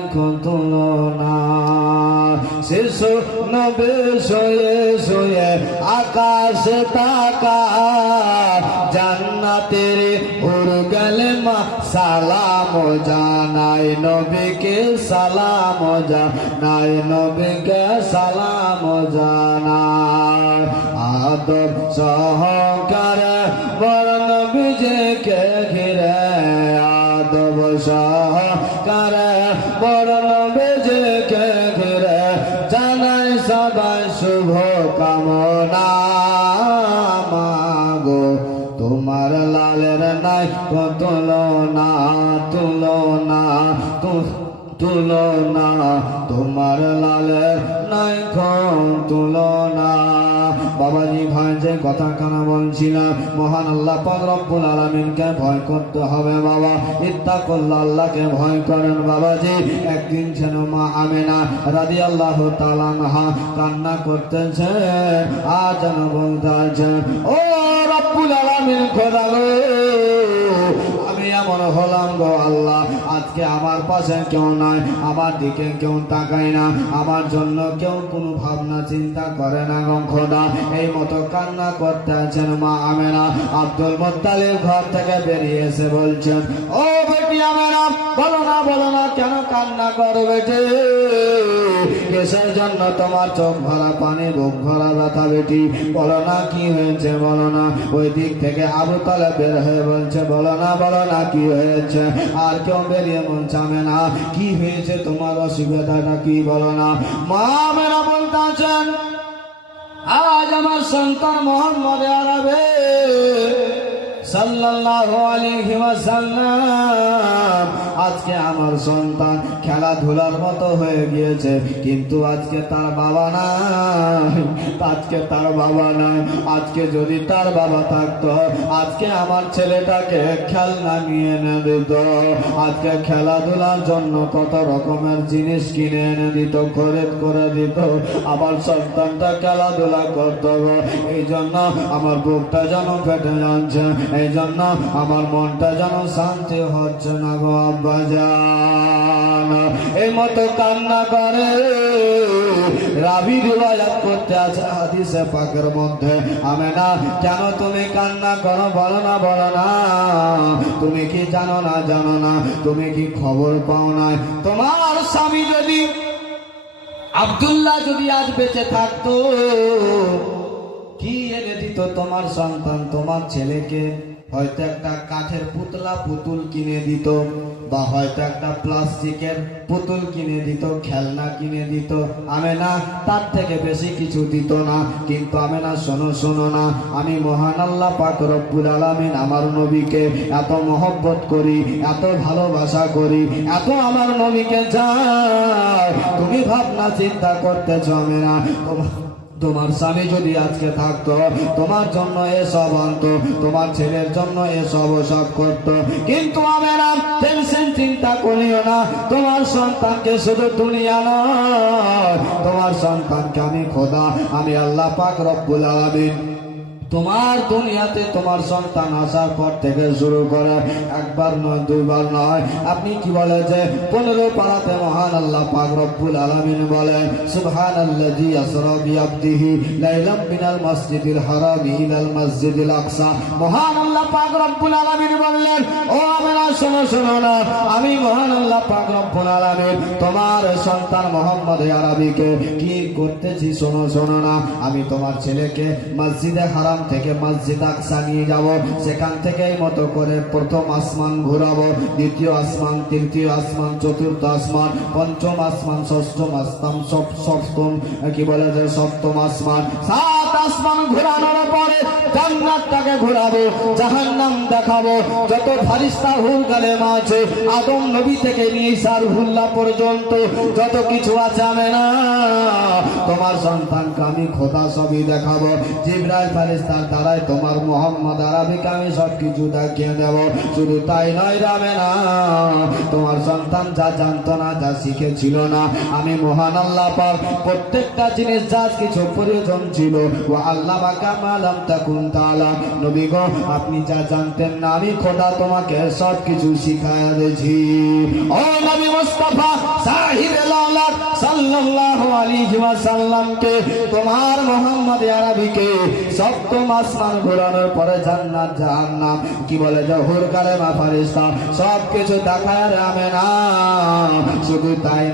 তুলনা শিশু নবে শোয়ে শোয়ে আকাশে তাকা জান্নাতের উর গেলে মা সালাম জানাই নবীকে সালাম জানাই নবীকে সালাম জানাই আদব সহকার বড় নবীকে ঘিরে আদব সহকার বড় নবীকে ঘিরে জানাই সবাই শুভ কামনা মাগো তোমার লালের নাই তুলনা তুলনা তুলনা তোমার লালের নাই তুলনা বাবাজি ভাই যে কথা কানা বলছিলাম মহান আল্লাহ পাক রব্বুল আলামিনকে ভয় করতে হবে বাবা ইত্তাকুল্লাহ আল্লাহকে ভয় করেন বাবাজি একদিন যেন মা আমেনা রাদিয়াল্লাহু তাআলা আনহা কান্না করতেছে আজ যেন বলতেছেন ও রব্বুল আলামিন খোদা গো আমি এমন হলাম গো আল্লাহ আজকে আমার পাশে কেউ নাই আমার দিকে কেউ তাকায় না আমার জন্য কেউ কোনো ভাবনা চিন্তা করে না গো খোদা এই মতো কান্না করতে আছেন মা আমেনা আব্দুল মুত্তালিব ঘর থেকে বেরিয়ে এসে বলছেন ও বেটি আমেনা বলো না কেন কান্না করো বেটি কিসের জন্য তোমার চোখ ভরা পানি বুক ভরা ব্যথা বেটি বলো না কি হয়েছে বলো না ওই দিক থেকে আবু তালেব বের হয়ে বলছে বলো না কি হয়েছে আর কেউ বেরিয়ে বলছে আমেনা কি হয়েছে তোমার অসুবিধাটা কি বলো না মা আমেনা বলতেছেন আজ আমার সন্তান মোহাম্মদ আরবে সাল্লাল্লাহু আলাইহি ওয়াসাল্লাম আজকে আমার সন্তান খেলাধুলার মতো হয়ে গিয়েছে কিন্তু আজকে তার বাবা নাই আজকে যদি তার বাবা থাকতো আজকে আমার ছেলেটাকে খেলনা নিয়ে এনে দিত আজকে খেলাধুলার জন্য কত রকমের জিনিস কিনে এনে দিত খরিদ করে দিত আমার সন্তানটা খেলাধুলা করতো এই জন্য আমার বুকটা যেন ফেটে যাচ্ছে এই জন্য আমার মনটা যেন শান্তি হচ্ছে না গো আব্বাজান এই মতো কান্না করে রাবি রিওয়ায়াত করতে আছে হাদিসে পাকের মধ্যে আমেনা কেন তুমি কান্না করো বলো না তুমি কি জানো না তুমি কি খবর পাও নাই তোমার স্বামী যদি আব্দুল্লাহ যদি আজ বেঁচে থাকতো কি এনে দিত তোমার সন্তান তোমার ছেলেকে হয়তো একটা কাঠের পুতুল কিনে দিত বা হয়তো একটা প্লাস্টিকের পুতুল কিনে দিত খেলনা কিনে দিত আমেনা তার থেকে বেশি কিছু দিত না কিন্তু আমেনা শোনো না আমি মহান আল্লাহ পাক রব্বুল আলামিন আমার নবীকে এত মহব্বত করি এত ভালোবাসা করি এত আমার নবীকে চাই তুমি ভাবনা চিন্তা করতেছ আমেনা তোমার স্বামী যদি আজকে থাকতো তোমার জন্য এসব আনতো তোমার ছেলের জন্য এসব সব করতো কিন্তু আমরা টেনশন চিন্তা করিও না তোমার সন্তানকে শুধু দুনিয়া নয় তোমার সন্তানকে আমি খোদা আমি আল্লাহ পাক রব্বুল আলামিন তোমার দুনিয়াতে তোমার সন্তান আসার পর থেকে শুরু করে একবার নয় দুইবার নয় আপনি কি বলে যে 15 পারাতে মহান আল্লাহ পাক রব্বুল আলামিন বলেন সুবহানাল্লাযী আসরা বিআবদিহি লাইলাম মিনাল মাসজিদিল হারামি ইলাল মাসজিদিল আকসা মহান আল্লাহ পাক রব্বুল আলামিন বললেন ও আমরা শোনো না আমি মহান আল্লাহ পাক রব্বুল আলামিন তোমার সন্তান মোহাম্মদ আরবিকে কি করতেছি শোনো না আমি তোমার ছেলেকে মসজিদে হারাম থেকে মসজিদ আকসা নিয়ে যাব সেখান থেকেই মতো করে প্রথম আসমান ঘোরাবো দ্বিতীয় আসমান তৃতীয় আসমান চতুর্থ আসমান পঞ্চম আসমান ষষ্ঠম আসমান সপ্তম কি বলে যে সপ্তম আসমান 7 আসমান ঘোরানোর পরে জান্নাতটাকে ঘোরাবো, জাহান্নাম দেখাবো। যত ফারিস্তা হুল কালেমা আছে, আদম নবী থেকে নিয়ে ঈসা রুহুল্লাহ পর্যন্ত যত কিছু আছে, আমি না তোমার সন্তানকে আমি খোদা সবই দেখাবো। জিবরাইল ফারিস্তার দ্বারাই তোমার মোহাম্মদ আরবিকে আমি সবকিছু দেখিয়ে দেব। শুধু তাই নয় রামে না, তোমার সন্তান যা জানতো না, যা শিখেছিল না, আমি মহান আল্লাহ পাক প্রত্যেকটা জিনিস যা কিছু প্রয়োজন ছিল, ও আল্লাহ বাকা মালাম তাকুন তাআলা, নবী গো আপনি যা জানতেন না, আমি খোদা তোমাকে সব কিছু শিখায়া দিয়েছি। ও নবী মুস্তাফা সাহিবে লালাত সাল্লাল্লাহু আলাইহি ওয়াসাল্লামকে, তোমার মোহাম্মদ আরবিকে সপ্তম আসমান ঘোরানোর পরে জান্নাত জাহান্নাম কি বলে জহুর কালেমা ফারিস্তা সব কিছু দেখায় রামে না। শুধু তাই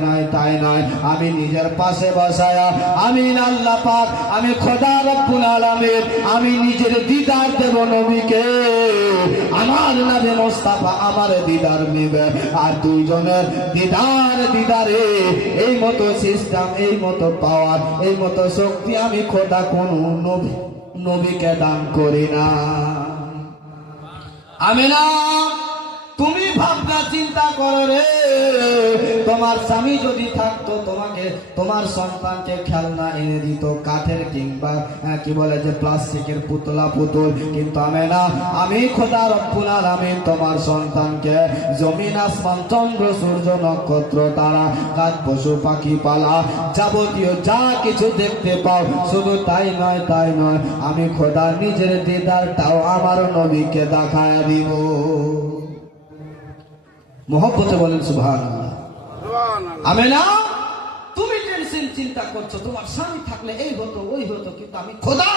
নয়, আমি নিজের পাশে বসায়া আমি আল্লাহ পাক, আমি খোদা রব্বুল আলামিন, আমি নিজের দিদার দেব নবীকে। আমার নবী মুস্তাফা আমার দিদার নেবে, আর দুইজনের দিদারে এই মতো সিস্টেম, এই মতো পাওয়ার, এই মতো শক্তি আমি খোদা কোন নবীকে দান করি না। আমি না, তুমি ভাবনা চিন্তা করো রে, তোমার স্বামী যদি থাকতো তোমাকে, তোমার সন্তানকে খেলনা এনে দিত কাঠের কিংবা কি বলে যে প্লাস্টিকের পুতুল, কিন্তু আমি না, আমি খোদা রব্বুল আলামিন তোমার সন্তানকে জমিন আসমান চন্দ্র সূর্য নক্ষত্র তারা গাছ পশু পাখি পালা যাবতীয় যা কিছু দেখতে পাও, শুধু তাই নয়, আমি খোদা নিজের দিদারটাও আমার নবীকে দেখায় দিব। মোহব্বতে বলেন সুবহানাল্লাহ। আমি না, তুমি টেনশন চিন্তা করছো তোমার স্বামী থাকলে এই হতো ওই হতো, কিন্তু আমি খোদা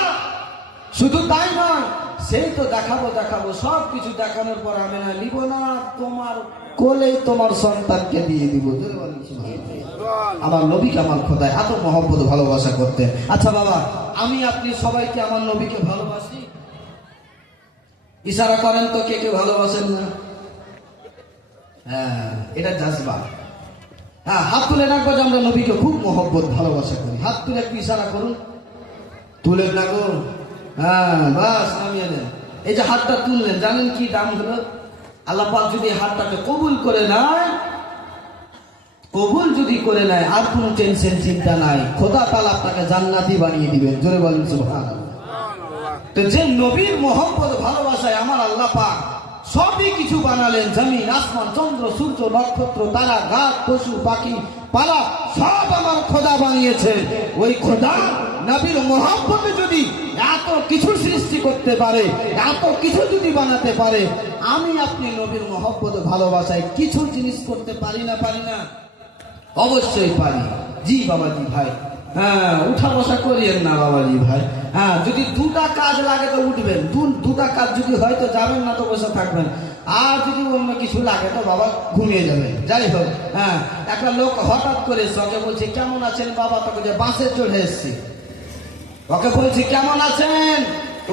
শুধু তাই নয়, সেই তো দেখাবো সব কিছু দেখানোর পর আমি না নিব না, তোমার কোলে তোমার সন্তানকে দিয়ে দিব। আমার নবীকে আমার খোদায় এত মহব্বত ভালোবাসা করতেন। আচ্ছা বাবা, আমি আপনি সবাইকে আমার নবীকে ভালোবাসি, ইশারা করেন তো কে কে ভালোবাসেন না? হ্যাঁ, এটা জাজবা। হ্যাঁ, হাত তুলে রাখবো যে আমরা নবীকে খুব মহব্বত ভালোবাসা করি। হাত তুলে একটু ইশারা করুন, তুলে রাখো। হ্যাঁ, বাস নামিয়ে দেন। এই যে হাতটা তুললেন, জানেন কি দাম হলো? আল্লাহ পাক যদি হাতটাকে কবুল করে নেয়, আর কোনো টেনশন চিন্তা নাই, খোদা তাআলা আপনাকে জান্নাতি বানিয়ে দিবেন। জোরে বলেন সুবহানাল্লাহ। তো যে নবীর মহব্বত ভালোবাসায় আমার আল্লাহ পাক সবই কিছু বানালেন, জমিন আসমান চন্দ্র সূর্য নক্ষত্র তারা গাছ পশু পাখি পালা সব আমার খোদা বানিয়েছে। ওই খোদা নবীর মহব্বতে যদি এত কিছু সৃষ্টি করতে পারে, এত কিছু যদি বানাতে পারে, আমি আপনি নবীর মহব্বত ভালোবাসায় কিছু জিনিস করতে পারি না? অবশ্যই পারি। জি বাবাজি ভাই, হ্যাঁ, উঠা বসা করিয়েন না বাবাজি ভাই। হ্যাঁ, যদি দুটা কাজ লাগে তো উঠবেন, দুটা কাজ যদি হয় তো যাবেন না, তো বসে থাকবেন। আর যদি অন্য কিছু লাগে তো বাবা ঘুমিয়ে যাবেন। যাই হোক, হ্যাঁ, একটা লোক হঠাৎ করে ওকে বলছে কেমন আছেন বাবা, তোকে যে বাসে চলে এসছি। ওকে বলছি কেমন আছেন,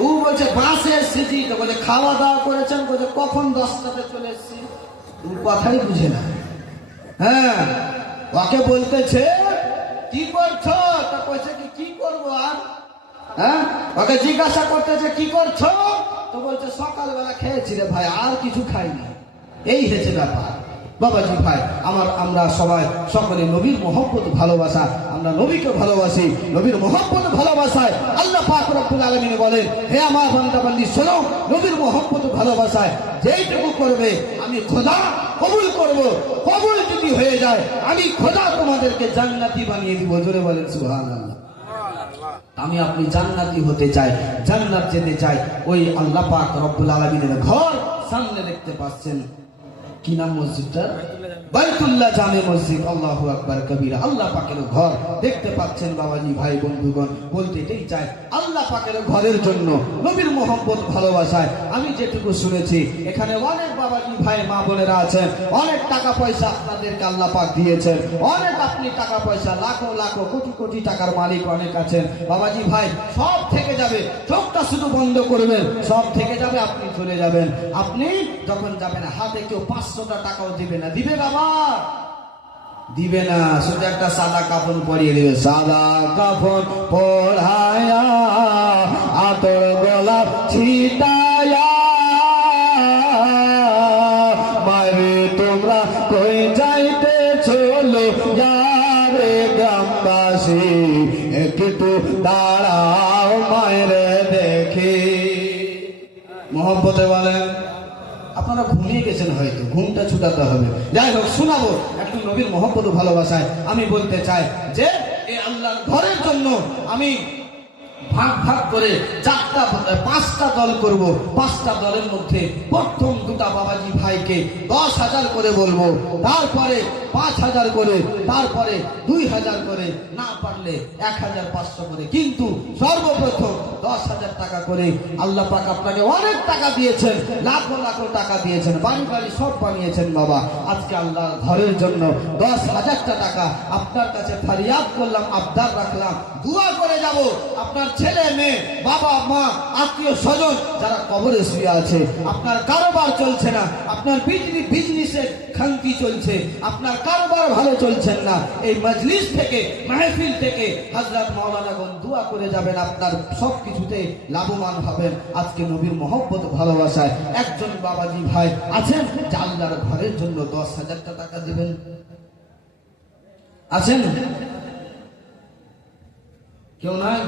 ও বলছে বাসে এসেছি। তো বলছে খাওয়া দাওয়া করেছেন, বলছে কখন 10টাতে চলে এসছি। ও কথাই বুঝে না। হ্যাঁ, ওকে বলতেছে কি করছো, তা কইছে কি করবো আর। হ্যাঁ, ওকে জিজ্ঞাসা করতেছে কি করছো, তো বলছে সকালবেলা খেয়েছি রে ভাই, আর কিছু খাইনি। এই হয়েছে ব্যাপার বাবাজি ভাই। আমরা সবাই সকলে নবীর মহব্বত ভালোবাসা, আমরা নবীকে ভালোবাসি। নবীর মহব্বত ভালোবাসায় আল্লাহ পাক রব্বুল আলামিন বলেন, হে আমার বান্দা বান্দি শোনো, নবীর মহব্বত ভালোবাসায় যেইটুকু করবে আমি খোদা কবুল করব। কবুল যদি হয়ে যায় আমি খোদা তোমাদেরকে জান্নাতি বানিয়ে দিব। জোরে বলেন সুবহানাল্লাহ। আমি আপনি জান্নাতি হতে চাই, জান্নাত যেতে চাই। ওই আল্লাহ পাক রব্বুল আলামিনের ঘর সামনে দেখতে পাচ্ছেন, কি নাম মসজিদটা? বাইতুল্লাহ জামে মসজিদ। আল্লাহু আকবার কবীরা। আল্লাহ পাকের ঘর দেখতে পাচ্ছেন বাবাজি ভাই বন্ধুগণ। বলতে এটাই চাই, আল্লাহ পাকের ঘরের জন্য নবীর মহব্বত ভালোবাসায় আমি যেটুকু শুনেছি, এখানে অনেক বাবাজি ভাই মা বোনেরা আছেন, অনেক টাকা পয়সা আপনাদেরকে আল্লাহ পাক দিয়েছেন, অনেক আপনি টাকা পয়সা লাখো লাখো কোটি কোটি টাকার মালিক অনেক আছেন। বাবাজি ভাই সব থেকে যাবে, চোখটা শুধু বন্ধ করবেন, সব থেকে যাবে, আপনি চলে যাবেন। আপনি যখন যাবেন হাতে কেউ 500টা টাকাও দিবে না। দিবে বাবা? দিবে না। শুধু একটা সাদা কাফন পরিয়ে দিবে। সাদা কাফন পরায়া আতর গোলাপ ছিটায়া মারে তোমরা কই যাইতে চলো যারে গ্রামবাসী একটু দাঁড়াও মায়েরে দেখি। মোহব্বতে বলেন আপনারা ঘুমিয়ে গেছেন, হয়তো ঘুমটা ছুটাতে হবে। যাই হোক, শোনাবো একটু নবীর মহব্বত ভালোবাসায়। আমি বলতে চাই যে এই আল্লাহর ঘরের জন্য আমি ভাগ ভাগ করে পাঁচটা দল করব। পাঁচটা দলের মধ্যে প্রথম দুটা বাবাজি ভাইকে 10,000 করে বলবো, তারপরে 5,000 করে, তারপরে 2,000 করে, না পারলে 1,500 করে। কিন্তু সর্বপ্রথম 10,000 টাকা করে। আল্লাহ পাক আপনাকে অনেক টাকা দিয়েছেন, লাখো লাখো টাকা দিয়েছেন, বাড়ি বাড়ি সব বানিয়েছেন বাবা। আজকে আল্লাহ ঘরের জন্য 10,000 টাকা আপনার কাছে ফরিয়াদ করলাম, আবদার রাখলাম, দোয়া করে যাব। আপনার ছেলে মেয়ে, বাবা মা, আত্মীয় স্বজন যারা কবরে শুয়ে আছে, আপনার কারোবার চলছে না, আপনার বিজনেসের খান্তি চলছে, আপনার কারোবার ভালো চলছেন না, এই মজলিস থেকে, মাহফিল থেকে হযরত মাওলানাগণ দোয়া করে যাবেন, আপনার সব কিছুতে লাভবান হবেন। আজকে নবীর মহব্বত ভালোবাসায় একজন বাবাজি ভাই আছেন যে আল্লাহর ঘরের জন্য 10,000 টাকা দিবেন? আছেন কেউ? নাই?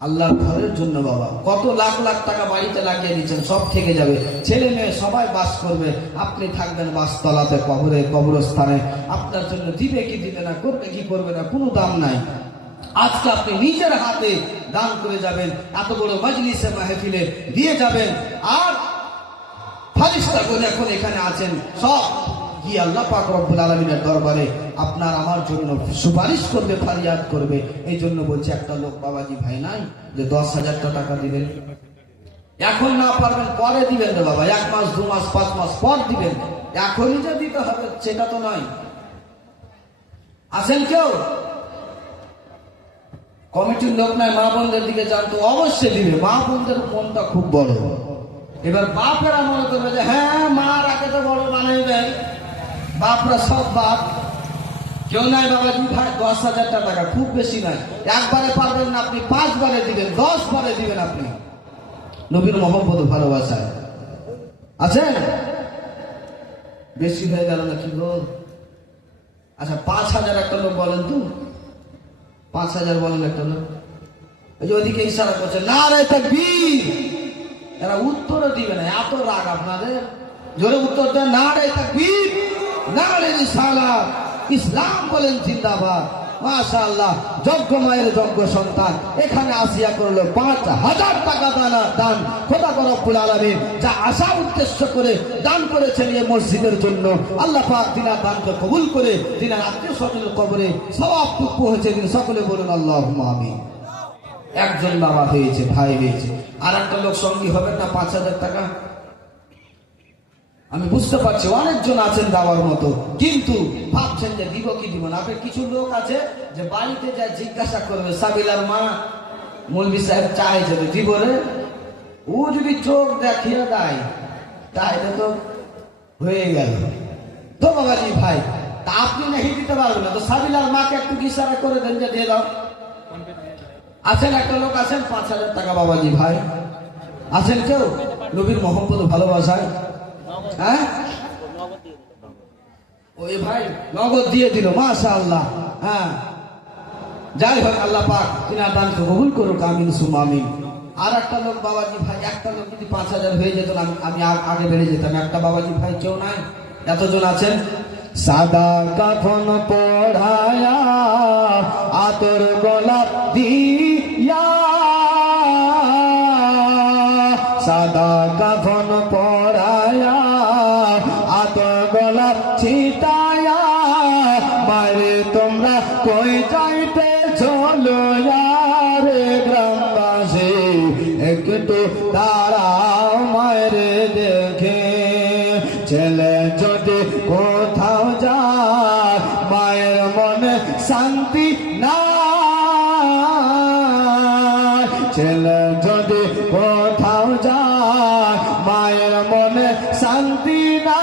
আল্লাহর ঘরের জন্য বাবা কত লাখ লাখ টাকা বাড়িতে লাগিয়ে দিচ্ছেন, সব থেকে যাবে, ছেলে মেয়ে সবাই বাস করবে, আপনি থাকবেন বাসতলাতে, কবরে, কবরস্থানে। আপনার জন্য দিবে কি দিবে না, করবে কি করবে না, কোনো দাম নাই। আজকে আপনি নিজের হাতে দান করে যাবেন, এত বড় মজলিসে মাহফিলে দিয়ে যাবেন। আর ফারিস্তাগণ এখন এখানে আছেন, সব গিয়ে আল্লাহ পাক রব্বুল আলামিনের দরবারে আপনার আমার জন্য সুপারিশ করবে, ফরিয়াদ করবে। এই জন্য বলছে একটা লোক বাবাজি ভাই নাই যে 10,000 টাকা দিবেন? এখন না পারবেন পরে দিবেন রে বাবা, 1 মাস 2 মাস 5 মাস পর দিবেন, এখনই যে দিতে হবে সেটা তো নয়। আছেন কেউ? কমিটির লোক নাই, মা বোনদের দিকে যান তো অবশ্যই দিবে। মা বোনদের মনটা খুব বড়। এবার বাপেরা মনে করবে যে হ্যাঁ মা রাখে তো বড় বানাইবেন, বাপরা সব বাপ। কেউ নাই বাবাজি ভাই 10,000 টাকা, খুব বেশি নয়। একবারে পারবেন না আপনি, 5 বারে দিবেন, 10 বারে দিবেন আপনি, নবীর মহব্বত ভালোবাসায়। আছেন? বেশি হয়ে গেল না কি গো? আচ্ছা 5,000 একটা লোক বলেন তো, 5,000 বলেন একটা লোক। ওই যে ওদিকে ইশারা করছে নারে তাকবীর, এরা উত্তরও দিবে না, এত রাগ আপনাদের। জোরে উত্তর দেন, নারে তাকবীর, নারে রিসালাত, ইসলাম বলেন জিন্দাবাদ। মাশাআল্লাহ, যোগ্য মায়ের যোগ্য সন্তান এখানে আসিয়া করলো 5,000 টাকা দান। খোদা রব্বুল আলামিন যা আশা উদ্দেশ্য করে দান করেছেন এই মসজিদের জন্য, আল্লাহ পাক দিনার দানকে কবুল করে দিনার আত্মীয় স্বজনের কবরে সওয়াব পৌঁছে দিন। সকলে বলুন আল্লাহুম্মা আমিন। একজন বাবা হয়েছে, ভাই হয়েছে, আর একটা লোক সঙ্গী হবে না 5,000 টাকা। আমি বুঝতে পারছি অনেকজন আছেন দেওয়ার মতো, কিন্তু ভাবছেন যে দিব কি দিব না। আপনি কিছু লোক আছে যে বাড়িতে যায় জিজ্ঞাসা করবে, সাবিলার মা মৌলভী সাহেব চাইছে তো দিব রে, ও যদি চোখ দেখিয়ে দেয় তাহলে তো হয়ে গেল। তো বাবাজি ভাই, তা আপনি নাকি দিতে পারবেন না, তো সাবিলার মাকে একটু ইশারা করে দেন যে দিয়ে দাও। আছেন একটা লোক আছেন 5,000 টাকা বাবাজি ভাই? আছেন কেউ নবীর মহব্বত ভালোবাসায়? হ্যাঁ ওই ভাই নগদ দিয়ে দিল, মাশাআল্লাহ। হ্যাঁ, যাই হোক আল্লাহ পাক তিনার দানকে কবুল করুক, আমিন সুম্মা আমিন। আর একটা লোক বাবাজি ভাই, একটা লোক যদি 5,000 হয়ে যেত আমি আগে বেড়ে যেতাম। একটা বাবাজি ভাই কেউ নাই? এতজন আছেন। সাদা কাফন পড়ায়া আতর গোলাপ দিয়া, সাদা কাফন পড়ায়া আতর গোলাপ ছিটায়া মারে তোমরা কই যাইতে চলো রে গ্রামবাসী একটু দাঁড়াও মারে দেখে। ছেলে যদি কোথাও যায় মায়ের মনে শান্তি না, ছেলে যদি কোথাও যায় মায়ের মনে শান্তি না,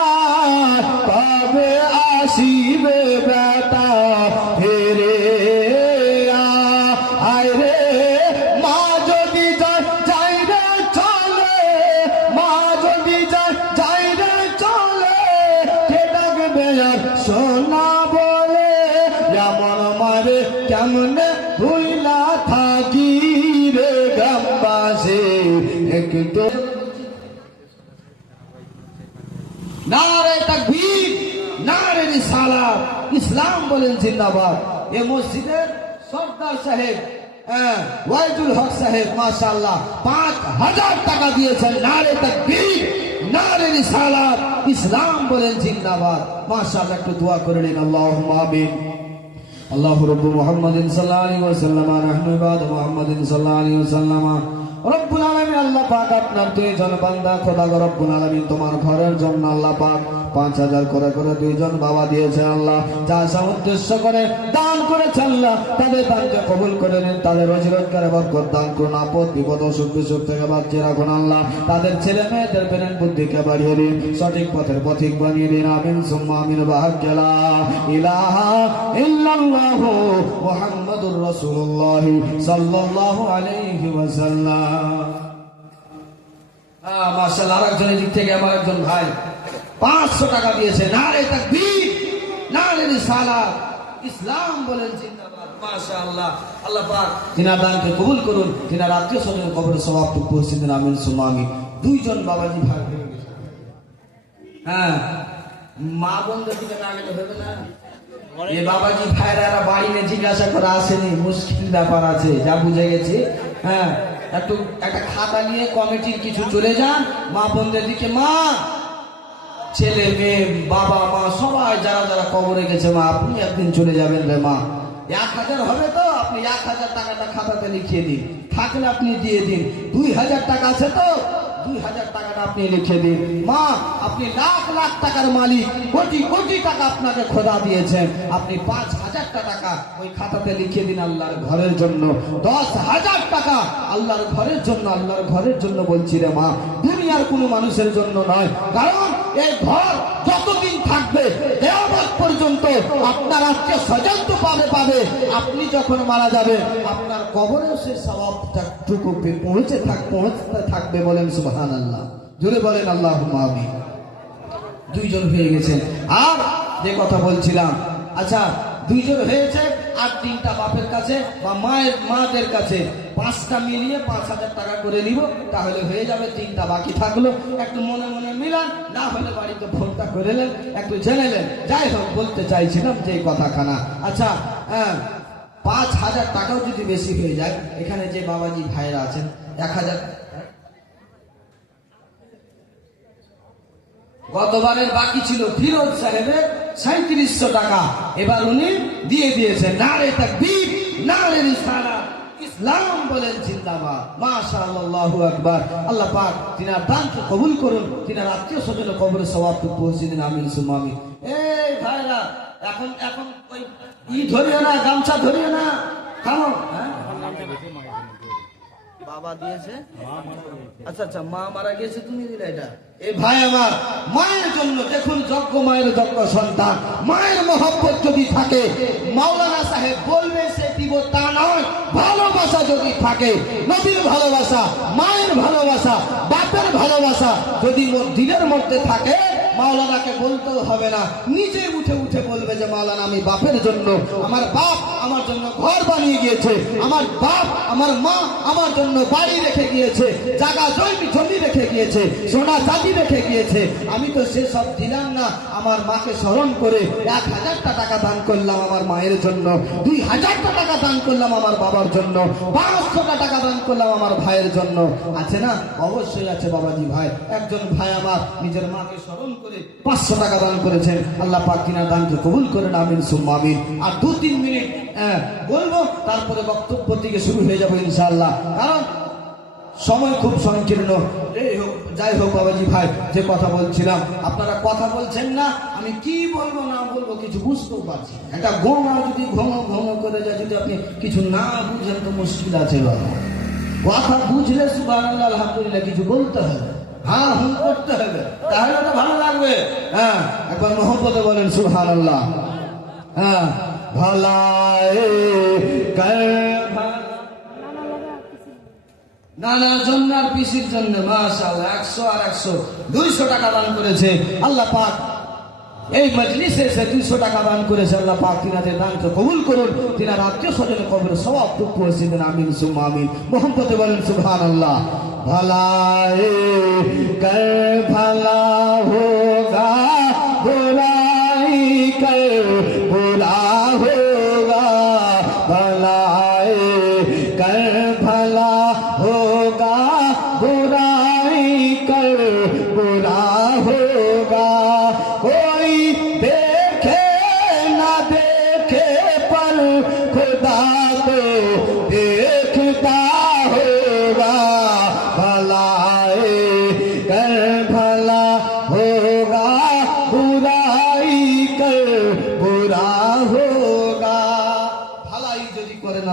কবে আসিবে বেটা ফিরে আয় রে। মা যদি নারে তাকবীর, নারে রিসালাত, ইসলাম বলেন জিন্দাবাদ। এই মসজিদের সর্দার সাহেব ওয়াইদুল হক সাহেব মাশাআল্লাহ 5000 টাকা দিয়েছেন। নারে তাকবীর, নারে রিসালাত, ইসলাম বলেন জিন্দাবাদ। মাশাআল্লাহ, একটু দোয়া করে নিন। আল্লাহুম্মা আমিন। আল্লাহু রাব্বু মুহাম্মাদিন সাল্লাল্লাহু আলাইহি ওয়াসাল্লাম, নাহনু ইবাদু মুহাম্মাদিন সাল্লাল্লাহু আলাইহি ওয়াসাল্লাম। রব্বুল আলামিন, আল্লাহ পাক আপনার দুইজন বান্দা খোদা গো রব্বুল আলামিন তোমার ঘরের জন্য আল্লাহ পাক 5000 করে করে দুইজন বাবা দিয়েছে আল্লাহ। যা যা উদ্দেশ্য করে দান করেছে আল্লাহ, তাদের দানকে কবুল করে নিন। তাদের রোজি রোজগারে বরকত দান করুন। আপদ বিপদ অসুখ বিসুখ থেকে বাঁচিয়ে রাখুন আল্লাহ। তাদের ছেলে মেয়েদের ব্রেন বুদ্ধিকে বাড়িয়ে দিন, সঠিক পথের পথিক বানিয়ে দিন। আমিন সুম্মা আমিন। বাহাক্কা লা ইলাহা ইল্লাল্লাহু মুহাম্মাদুর রাসূলুল্লাহ সাল্লাল্লাহু আলাইহি ওয়াসাল্লাম। মাশাআল্লাহ, আরেকজনের দিক থেকে আমার একজন ভাই 500 টাকা দিয়েছে। নারে তাকবীর, নারে রিসালাত, ইসলাম বলেন জিন্দাবাদ। মাশাআল্লাহ, আল্লাহ পাক তিনার দানকে কবুল করুন। তিনার আত্মীয় স্বজনের কবরে সওয়াবটুকু পৌঁছে দিন। আমিন সুম্মা আমিন। দুইজন বাবাজি ভাই হয়ে গেছে। মা বোনদের দিকে না গেলে হবে না। এই বাবাজি ভাইরা বাড়ি নিয়ে জিজ্ঞাসা করে আসেনি, মুশকিল ব্যাপার আছে, যা বুঝে গেছি। একটু একটা খাতা নিয়ে কমিটির কিছু চলে যান মা বোনদের দিকে। মা, ছেলে মেয়ে বাবা মা সবাই যারা যারা কবরে গেছে, মা আপনি একদিন চলে যাবেন রে মা। 1000 হবে তো, আপনি 1000 টাকাটা খাতাতে লিখিয়ে দিন। থাকলে আপনি দিয়ে দিন। 2000 টাকা আছে তো, 2000 টাকাটা আপনি লিখে দিন। মা, আপনি লাখ লাখ টাকার মালিক, কোটি কোটি টাকা আপনাকে খোদা দিয়েছেন। আপনি 5000 টাকা ওই খাতাতে লিখে দিন আল্লাহর ঘরের জন্য। 10,000 টাকা আল্লাহর ঘরের জন্য। আল্লাহর ঘরের জন্য বলছি রে মা, দুনিয়ার কোনো মানুষের জন্য নয়। কারণ এই ঘর যতদিন থাকবে কিয়ামত পর্যন্ত আপনার আত্মীয় স্বজন তো পাবে। আপনি যখন মারা যাবেন আপনার কবরেও সে সওয়াবটুকু পৌঁছতে থাকবে। বলেন সুবহানাল্লাহ, জোরে বলেন আল্লাহুম্মা আমিন। দুইজন হয়ে গেছেন। আর যে কথা বলছিলাম, আচ্ছা দুইজন হয়েছে আর 3টা বাপের কাছে বা মাদের কাছে 5টা মিলিয়ে 5000 টাকা করে নিব, তাহলে হয়ে যাবে। 3টা বাকি থাকলো। একটু মনে মনে মিলান, না হলে বাড়িতে ফোনটা করে নেন, একটু জেনে নেন। যাই হোক, বলতে চাইছিলাম যে কথাখানা। আচ্ছা 5000 টাকাও যদি বেশি হয়ে যায়, এখানে যে বাবাজি ভাইরা আছেন 1000, গতবারের বাকি ছিল ফিরোজ সাহেবের 3700 টাকা, এবার উনি দিয়ে দিয়েছেন। নারে তাকবীর, নারে রিসালাত, ইসলাম বলেন জিন্দাবাদ। মাশাআল্লাহ, আল্লাহু আকবার। আল্লাহ পাক তিনার দানকে কবুল করুন। তিনার আত্মীয় স্বজনের কবরে সওয়াবটুকু পৌঁছে দিন। আমিন সুম্মা আমিন। এই ভাইরা, এখন ওই ধরিও না, গামছা ধরিও না, থামো। বাবা দিয়েছে, আচ্ছা মা মারা গেছে, তুমি দিলে এটা। এই ভাই আমার, মায়ের জন্য দেখুন, যজ্ঞ মায়ের যজ্ঞ সন্তান। মায়ের মহব্বত যদি থাকে, মাওলানা সাহেব বলবে সে দিব তা নয়। ভালোবাসা যদি থাকে, নবীর ভালোবাসা, মায়ের ভালোবাসা, বাপের ভালোবাসা যদি দিলের মধ্যে থাকে, মাওলানাকে বলতেও হবে না, নিজে উঠে উঠে বলবে যে মাওলানা আমি বাপের জন্য, আমার বাপ আমার জন্য ঘর বানিয়ে গিয়েছে, আমার বাপ আমার মা আমার জন্য বাড়ি রেখে গিয়েছে, জায়গা জমি রেখে গিয়েছে, সোনা চাঁদি রেখে গিয়েছে, আমি তো সেসব দিলাম না। আমার মাকে স্মরণ করে 1000 টাকা দান করলাম আমার মায়ের জন্য, 2000 টাকা দান করলাম আমার বাবার জন্য, 500 টাকা দান করলাম আমার ভাইয়ের জন্য। আছে না? অবশ্যই আছে বাবাজি ভাই। একজন ভাই আমার নিজের মাকে স্মরণ করে 500 টাকা দান করেছেন। আল্লাহ পাক কিনা দানকে কবুল করেন। আমিন সুম্মা আমিন। আর 2-3 মিনিট বলবো, তারপরে বক্তব্য থেকে শুরু হয়ে যাবো ইনশাআল্লাহ, কারণ সময় খুব সংকীর্ণ। যাই হোক বাবাজি ভাই, যে কথা বলছিলাম, আপনারা কথা বলছেন না, আমি কি বলবো না বলবো কিছু বুঝতেও পারছি। একটা গোমা যদি ঘন করে যায়, যদি আপনি কিছু না বুঝেন তো মুশকিল আছে বাবা। কথা বুঝলে সুবহানাল্লাহ আলহামদুলিল্লাহ কিছু বলতে হবে, হ্যাঁ হুম করতে হবে, তাহলে তো ভালো লাগবে। একবার মহব্বতে বলেন সুবহানাল্লাহ। ভালায়ে কর নানার জন্য আর পিসির জন্য মাশাআল্লাহ 100 আর 100 200 টাকা দান করেছে আল্লাহ পাক। এই মজলিসে এসে 200 টাকা দান করেছে আল্লাহ পাক। তিনাদের দানকে কবুল করুন, তিনার আত্মীয় স্বজনের কবরে সওয়াবটুকু পৌঁছে দেন। আমিন সুম্মা আমিন। মোহাম্মতে বলেন সুবহানাল্লাহ। ভলায়ে কর ভলা হোগা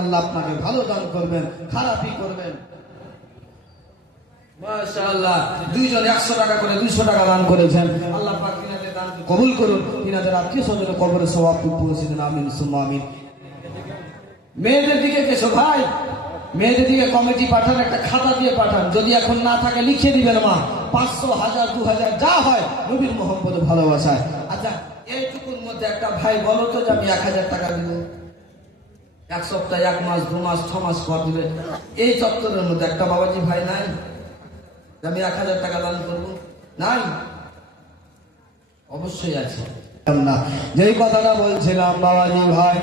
আল্লাহ আপনাকে ভালো দান করবেন, খারাপই করবেন। মাশাআল্লাহ, দুইজন 100 টাকা করে 200 টাকা দান করেছেন। আল্লাহ পাক তিনাদের দান কবুল করুন, তিনাদের আত্মীয় স্বজনের কবরে সওয়াব পৌঁছে দেন। আমিন সুম্মা আমিন। মেয়েদের দিকে কেছো ভাই, মেয়েদের দিকে কমিটি পাঠান, একটা খাতা দিয়ে পাঠান, যদি এখন না থাকে লিখে দিবেন মা, 500, 1000, 2000 যা হয় নবীর মোহাম্মদের ভালোবাসায়। আচ্ছা, এইটুকুর মধ্যে একটা ভাই বলো তো যে আমি 1000 টাকা দিব, 1 সপ্তাহ, 1 মাস, 2 মাস, 6 মাস পর দিবে। এই চত্বরের মধ্যে একটা বাবাজি ভাই নাই যে আমি 1000 টাকা দান করবো? নাই? অবশ্যই আছে না। যেই কথাটা বলছিলাম বাবাজি ভাই,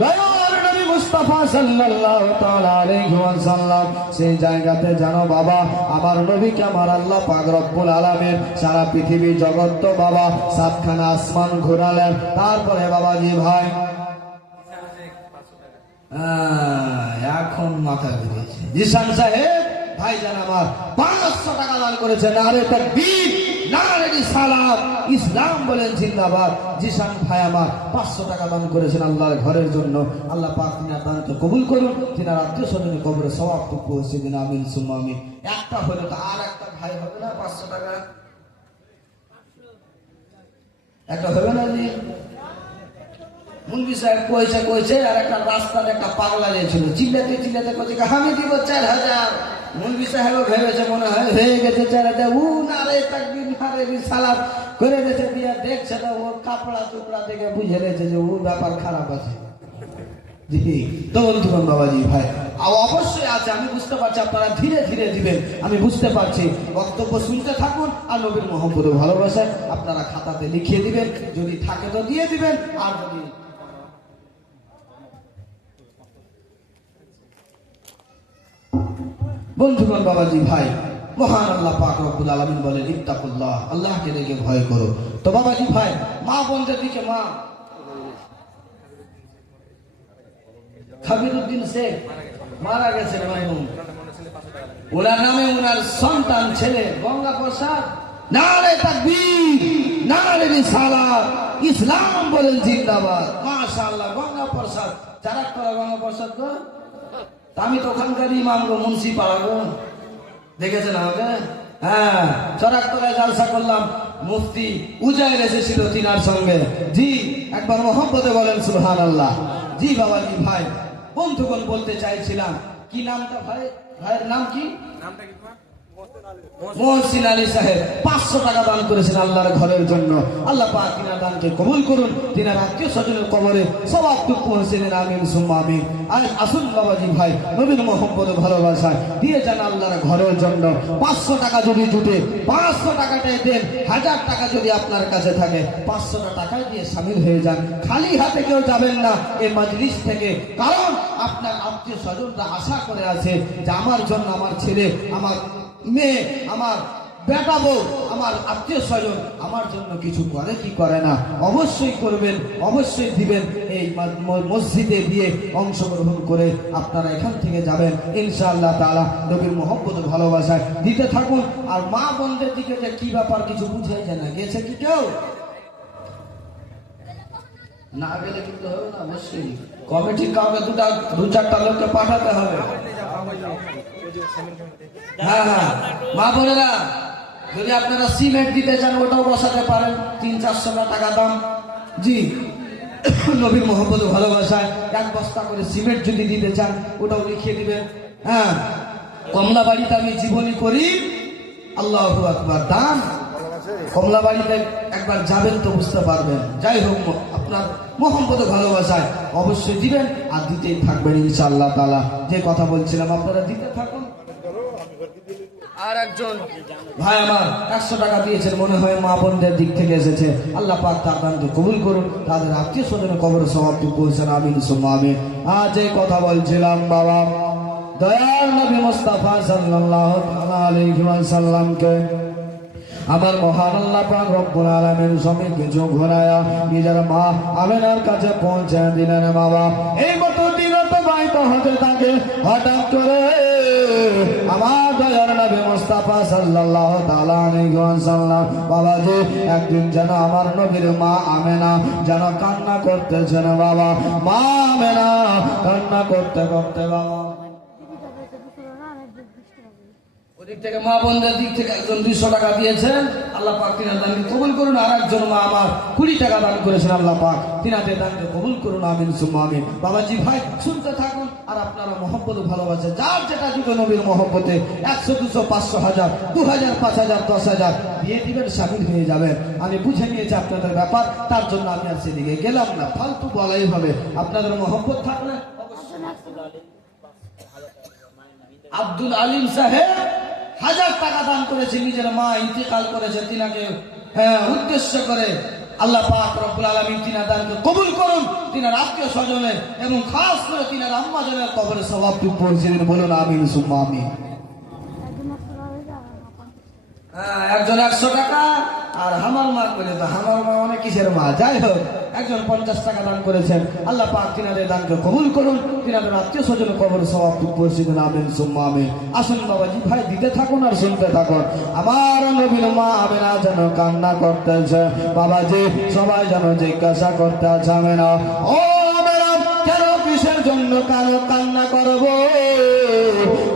দয়ার নবী মুস্তাফা সাল্লাল্লাহু তাআলা আলাইহি ওয়াসাল্লাম সেই জায়গাতে জানো বাবা, আমার নবীকে আমার আল্লাহ পাক রব্বুল আলামিন সারা পৃথিবী জগৎ তো বাবা 7খানা আসমান ঘোরালেন। তারপরে বাবাজি ভাই এখন মাথা ঘুরেছে। জিসান সাহেব ভাইজান আমার 500 টাকা দান করেছেন। আরে তাকবীর, নারে রিসালাত, ইসলাম বলেন জিন্দাবাদ। জিসান ভাই আমার 500 টাকা দান করেছেন আল্লাহর ঘরের জন্য। আল্লাহ পাক তিনার দানকে কবুল করুন, তিনার আত্মীয় স্বজনের কবরে সওয়াব পৌঁছে দিন। আমিন সুম্মা আমিন। একটা হলো তো আর একটা ভাই হবে না 500 টাকা? একটা হবে না জি? মুলবি সাহেব কইছে আর একটা রাস্তার একটা পাগলা গেছিল, চিল্লাতে কইছে আমি দিব 4000। মুলবি সাহেব ভেবেছে মনে হয় হয়ে গেছে 4000। ও নারে তাকবীর, নারে রিসালাত করে দিয়েছে, দিয়া দেখছে তো ও কাপড়া টুকরা দেখে বুঝে গেছে যে ও ব্যাপার খারাপ আছে। জি তো বন্ধুগণ বাবাজি ভাই অবশ্যই আছে, আমি বুঝতে পারছি, আপনারা ধীরে ধীরে দিবেন, আমি বুঝতে পারছি। বক্তব্য শুনতে থাকুন আর নবীর মোহাম্মদের ভালোবাসায় আপনারা খাতাতে লিখিয়ে দিবেন, যদি থাকে তো দিয়ে দিবেন, আর যদি বন্ধুগণ বাবাজি ভাই, মহান আল্লাহ পাক রব্বুল আলামিন বলেন ইত্তাকুল্লাহ, আল্লাহকে দেখে ভয় করো। তো বাবাজি ভাই, মা বোনদের দিকে, মা খাবিরউদ্দিন শেখ মারা গেছেন মাইমুন, ওনার নামে ওনার সন্তান ছেলে গঙ্গা প্রসাদ, নারে তাকবীর, নারে রিসালাত, ইসলাম বলেন জিন্দাবাদ। মাশাআল্লাহ, গঙ্গা প্রসাদ যারা করে গঙ্গা প্রসাদ গো, আমি তো ওখানকার ইমাম গো, মুন্সি পাড়া গো, দেখেছেন আমাকে? হ্যাঁ, চরাকতলায় জালসা করলাম, মুফতি উজাইর এসেছিল তিনার সঙ্গে। জি একবার মোহাম্মদে বলেন সুবহানাল্লাহ। জি বাবাজি ভাই, বন্ধুগণ বলতে চাইছিলাম, কি নামটা ভাই, ভাইয়ের নাম কি? মোহসিন আলী সাহেব 500 টাকা দান করেছেন আল্লাহর ঘরের জন্য। আল্লাহ পাক তিনার দানকে কবুল করুন, তিনার আত্মীয় স্বজনের কবরে সওয়াব পৌঁছে দেন। আমিন সুম্মা আমিন। আসুন বাবাজি ভাই, নবীর মোহাম্মদের ভালোবাসায় দিয়ে যান আল্লাহর ঘরের জন্য। 500 টাকা যদি জুটে 500 টাকাটাই দেন, 1000 টাকা যদি আপনার কাছে থাকে 500 টাকায় দিয়ে শামিল হয়ে যান। খালি হাতে কেউ যাবেন না এই মাজলিস থেকে, কারণ আপনার আত্মীয় স্বজনরা আশা করে আছে যে আমার জন্য আমার ছেলে, আমার মেয়ে, আমার বেটা বউ, আমার আত্মীয় স্বজন আমার জন্য কিছু করে কি করে না। অবশ্যই করবেন, অবশ্যই দিবেন। এই মসজিদে দিয়ে অংশগ্রহণ করে আপনারা এখান থেকে যাবেন ইনশাআল্লাহ তাআলা। নবীর মোহাম্মদের ভালোবাসায় দিতে থাকুন। আর মা বোনদের দিকে যে কি ব্যাপার কিছু বুঝে যায় না, গেছে কি কেউ? না গেলে কিন্তু হবে না, অবশ্যই কমিটির কাউকে 2-4টা লোককে পাঠাতে হবে। হ্যাঁ হ্যাঁ, মা বোনেরা যদি আপনারা সিমেন্ট দিতে চান ওটাও বসাতে পারেন, 300-400 টাকা দাম। জি নবীর মোহাম্মদের ভালোবাসায় 1 বস্তা করে সিমেন্ট যদি দিতে চান ওটাও লিখিয়ে দিবেন। হ্যাঁ, কমলাবাড়িতে আমি জীবনী করি, আল্লাহু আকবার। দান কমলাবাড়িতে একবার যাবেন তো বুঝতে পারবেন। যাই হোক, আপনার মোহাম্মদের ভালোবাসায় অবশ্যই দিবেন আর দিতেই থাকবেন ইনশাআল্লাহ তাআলা। যে কথা বলছিলাম আপনারা দিতে থাকুন। আর একজন ভাই আমার 100 টাকা দিয়েছেন, মনে হয় মা বোনদের দিক থেকে এসেছে। আল্লাহ পাক তার দানকে কবুল করুন, তাদের আত্মীয় স্বজনের কবরে সওয়াব পৌঁছান। আমিন সুম্মা আমিন। আর যে কথা বলছিলাম বাবা, দয়াল নবী মুস্তাফা সাল্লাল্লাহু আলাইহি ওয়াসাল্লামকে আমার মহান আল্লাহ পাক রব্বুল আলামিন সমিত কিছু ঘোরায়া নিজের মা আমেনার কাছে পৌঁছে দিলেন। বাবা এই মতো দিন তো বাইতো হতে থাকে, হঠাৎ করে আমার দয়ার নবী মুস্তাফা সাল্লাল্লাহু তাআলা আলাইহি ওয়াসাল্লাম বাবাজি একদিন যেন আমার নবীর মা আমেনা যেন কান্না করতেছেন বাবা, মা আমেনা কান্না করতে করতে বাবা ওদিক থেকে মা বোনদের দিক থেকে একজন 200 টাকা দিয়েছেন, আল্লাহ পাক তিনার দানকে কবুল করুন। আর একজন মা আমার 20 টাকা দান করেছেন, আল্লাহ পাক তিনাদের দানকে কবুল করুন, আমিন সুম্মা আমিন। বাবাজি ভাই শুনতে থাকুন, আর আপনারা মহব্বত ভালোবাসে যার যেটা যুগে নবীর মহব্বতে 100 200 500 1000 2000 5000 10000 দিয়ে দিবেন, শামিল হয়ে যাবেন। আমি বুঝে নিয়েছি আপনাদের ব্যাপার, তার জন্য আমি আর সেদিকে গেলাম না, ফালতু বলাই হবে। আপনাদের মহব্বত থাকলে আব্দুল আলিম সাহেব 1000 টাকা দান করেছে, নিজের মা ইন্তেকাল করেছে, তিনাকে উদ্দেশ্য করে। আল্লাহ পাক রব্বুল আলামিন তিনার দানকে কবুল করুন, তিনার আত্মীয় স্বজনে এবং খাস করে তিনার আম্মা জানের কবরে সওয়াবটুকু পৌঁছে দিন, বলুন আমিন সুম্মা আমিন। একজন 100 টাকা, আর আমার মা বলে তো আমার মা অনেক কিসের মা, যাই হোক একজন 50 টাকা দান করেছেন, আল্লাহ পাক তিনাদের দানকে কবুল করুন, তিনাদের আত্মীয় স্বজন কবর সওয়াবটুকু পৌঁছে দিন, আমিন সুম্মা আমিন। আসুন বাবাজি ভাই দিতে থাকুন আর শুনতে থাকুন। আমার নবীর মা আমেনা যেন কান্না করতেছে বাবাজি, সবাই যেন জিজ্ঞাসা করতে আছে আমেনা, ও আমেনা কেন কিসের জন্য কান্না করবো,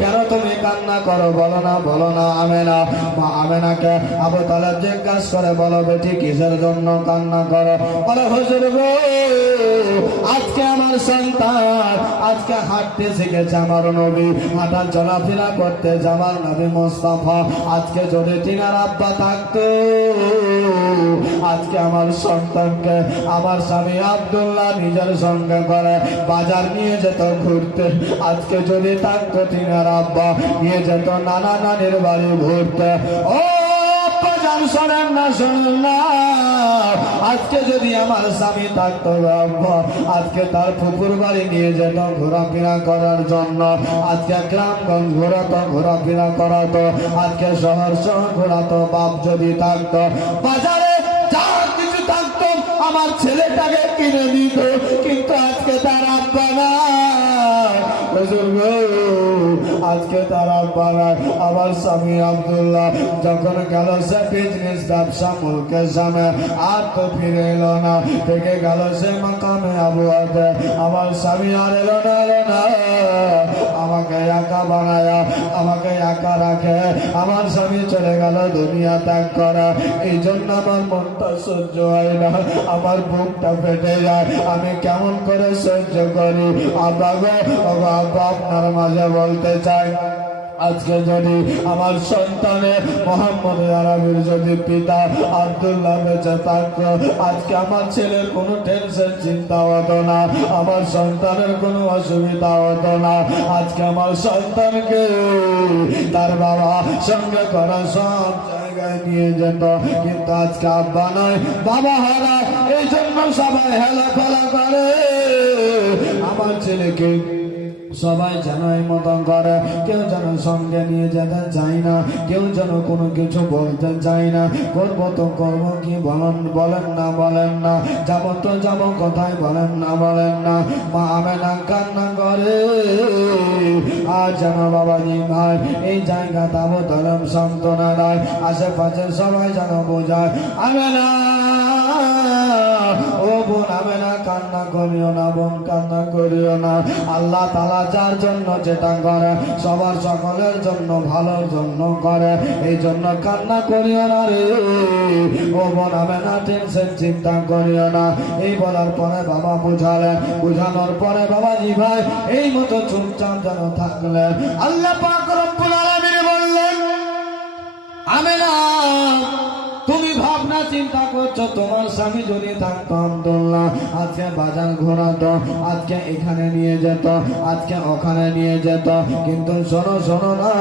কেন তুমি কান্না করো, বলো না বলো না আমেনা। মা আমেনাকে আবু তালেব জিজ্ঞাসা করে, বলো বেটি কিসের জন্য কান্না করো, বলে হুজুর গো আজকে আমার সন্তান আজকে হাঁটতে শিখেছে, আমার নবী হাঁটা চলাফেরা করতে আমার নবী মোস্তফা, আজকে যদি তিনার আব্বা থাকতো আজকে আমার সন্তানকে আমার স্বামী আব্দুল্লাহ নিজের সঙ্গে করে বাজার নিয়ে যেত ঘুরতে, আজকে যদি থাকতো তিনার আব্বা নিয়ে যেত নানা নানির বাড়ি ঘুরতে। ও জান শোনেন না শোনেন না, আজকে যদি আমার স্বামী থাকতো আব্বা আজকে তার পুকুর বাড়ি নিয়ে যেত ঘোরাফেরা করার জন্য, আজকে গ্রামগঞ্জ ঘোরাফেরা করাতো, আজকে শহর ঘোরাতো। বাপ যদি থাকতো বাজারে যা কিছু থাকতো আমার ছেলেটাকে কিনে দিত, কিন্তু আজকে তার আব্বা না, আজকে তার আব্বা নাই। আমার স্বামী আব্দুল্লাহ যখন গেল সে বিজনেস ব্যবসা মুলকের সামনে, আর তো ফিরে এলো না, থেকে গেল সে মাকামে আবুয়াতে। আমার স্বামী আর এলো না, আমাকে একা বানায়া আমাকে একা রাখে, আমার স্বামী চলে গেল দুনিয়া ত্যাগ করা। এই জন্য আমার মনটা সহ্য হয় না, আমার বুকটা ফেটে যায়, আমি কেমন করে সহ্য করি। আব্বা গো আব্বা আপনার মাঝে বলতে চাই, আজকে যদি আমার সন্তানের মোহাম্মদ আরবির যদি পিতা আব্দুল্লাহ বেঁচে থাকতো, আজকে আমার ছেলের কোনো টেনশন চিন্তা হতো না, আমার সন্তানের কোনো অসুবিধা হতো না। আজকে আমার সন্তানকে তার বাবা সঙ্গে করা সব জায়গায় নিয়ে যেত, কিন্তু আজকে আব্বা নয় বাবা হারা, এই জন্য সবাই হেলা ফেলা করে। আমার ছেলেকে সবাই যেন এই মতন করে, কেউ যেন সঙ্গে নিয়ে যেতে চাই না, কেউ যেন কোনো কিছু বলতে চাই না। করবো তো করবো কি বলেন না, যাবো তো যাবো কোথায় বলেন না। মা আমেনা কান্না করে, আর যেন বাবাজি ভাই এই জায়গা তাবো তরম সান্ত্বনা দেয়, আশেপাশে সবাই যেন বোঝায় আমেনা ও বোন আমেনা কান্না করিও না, বোন কান্না করিও না। আল্লাহ তাআলা যার জন্য যেটা করে সবার সকলের জন্য ভালোর জন্য করে, এই জন্য কান্না করিও না রে ও বোন আমেনা, টেনশন চিন্তা করিও না। এই বলার পরে বাবা বুঝালেন, বুঝানোর পরে বাবাজি ভাই এই মতো চুপচাপ যেন থাকলেন। আল্লাহ পাক রব্বুল আলামিন বললেন, আমেনা তুমি ভাবনা চিন্তা করছো তোমার স্বামী যদি থাকতো আব্দুল্লাহ আজকে বাজার ঘোরাতো, আজকে এখানে নিয়ে যেত, আজকে ওখানে নিয়ে যেত, কিন্তু শোনো না,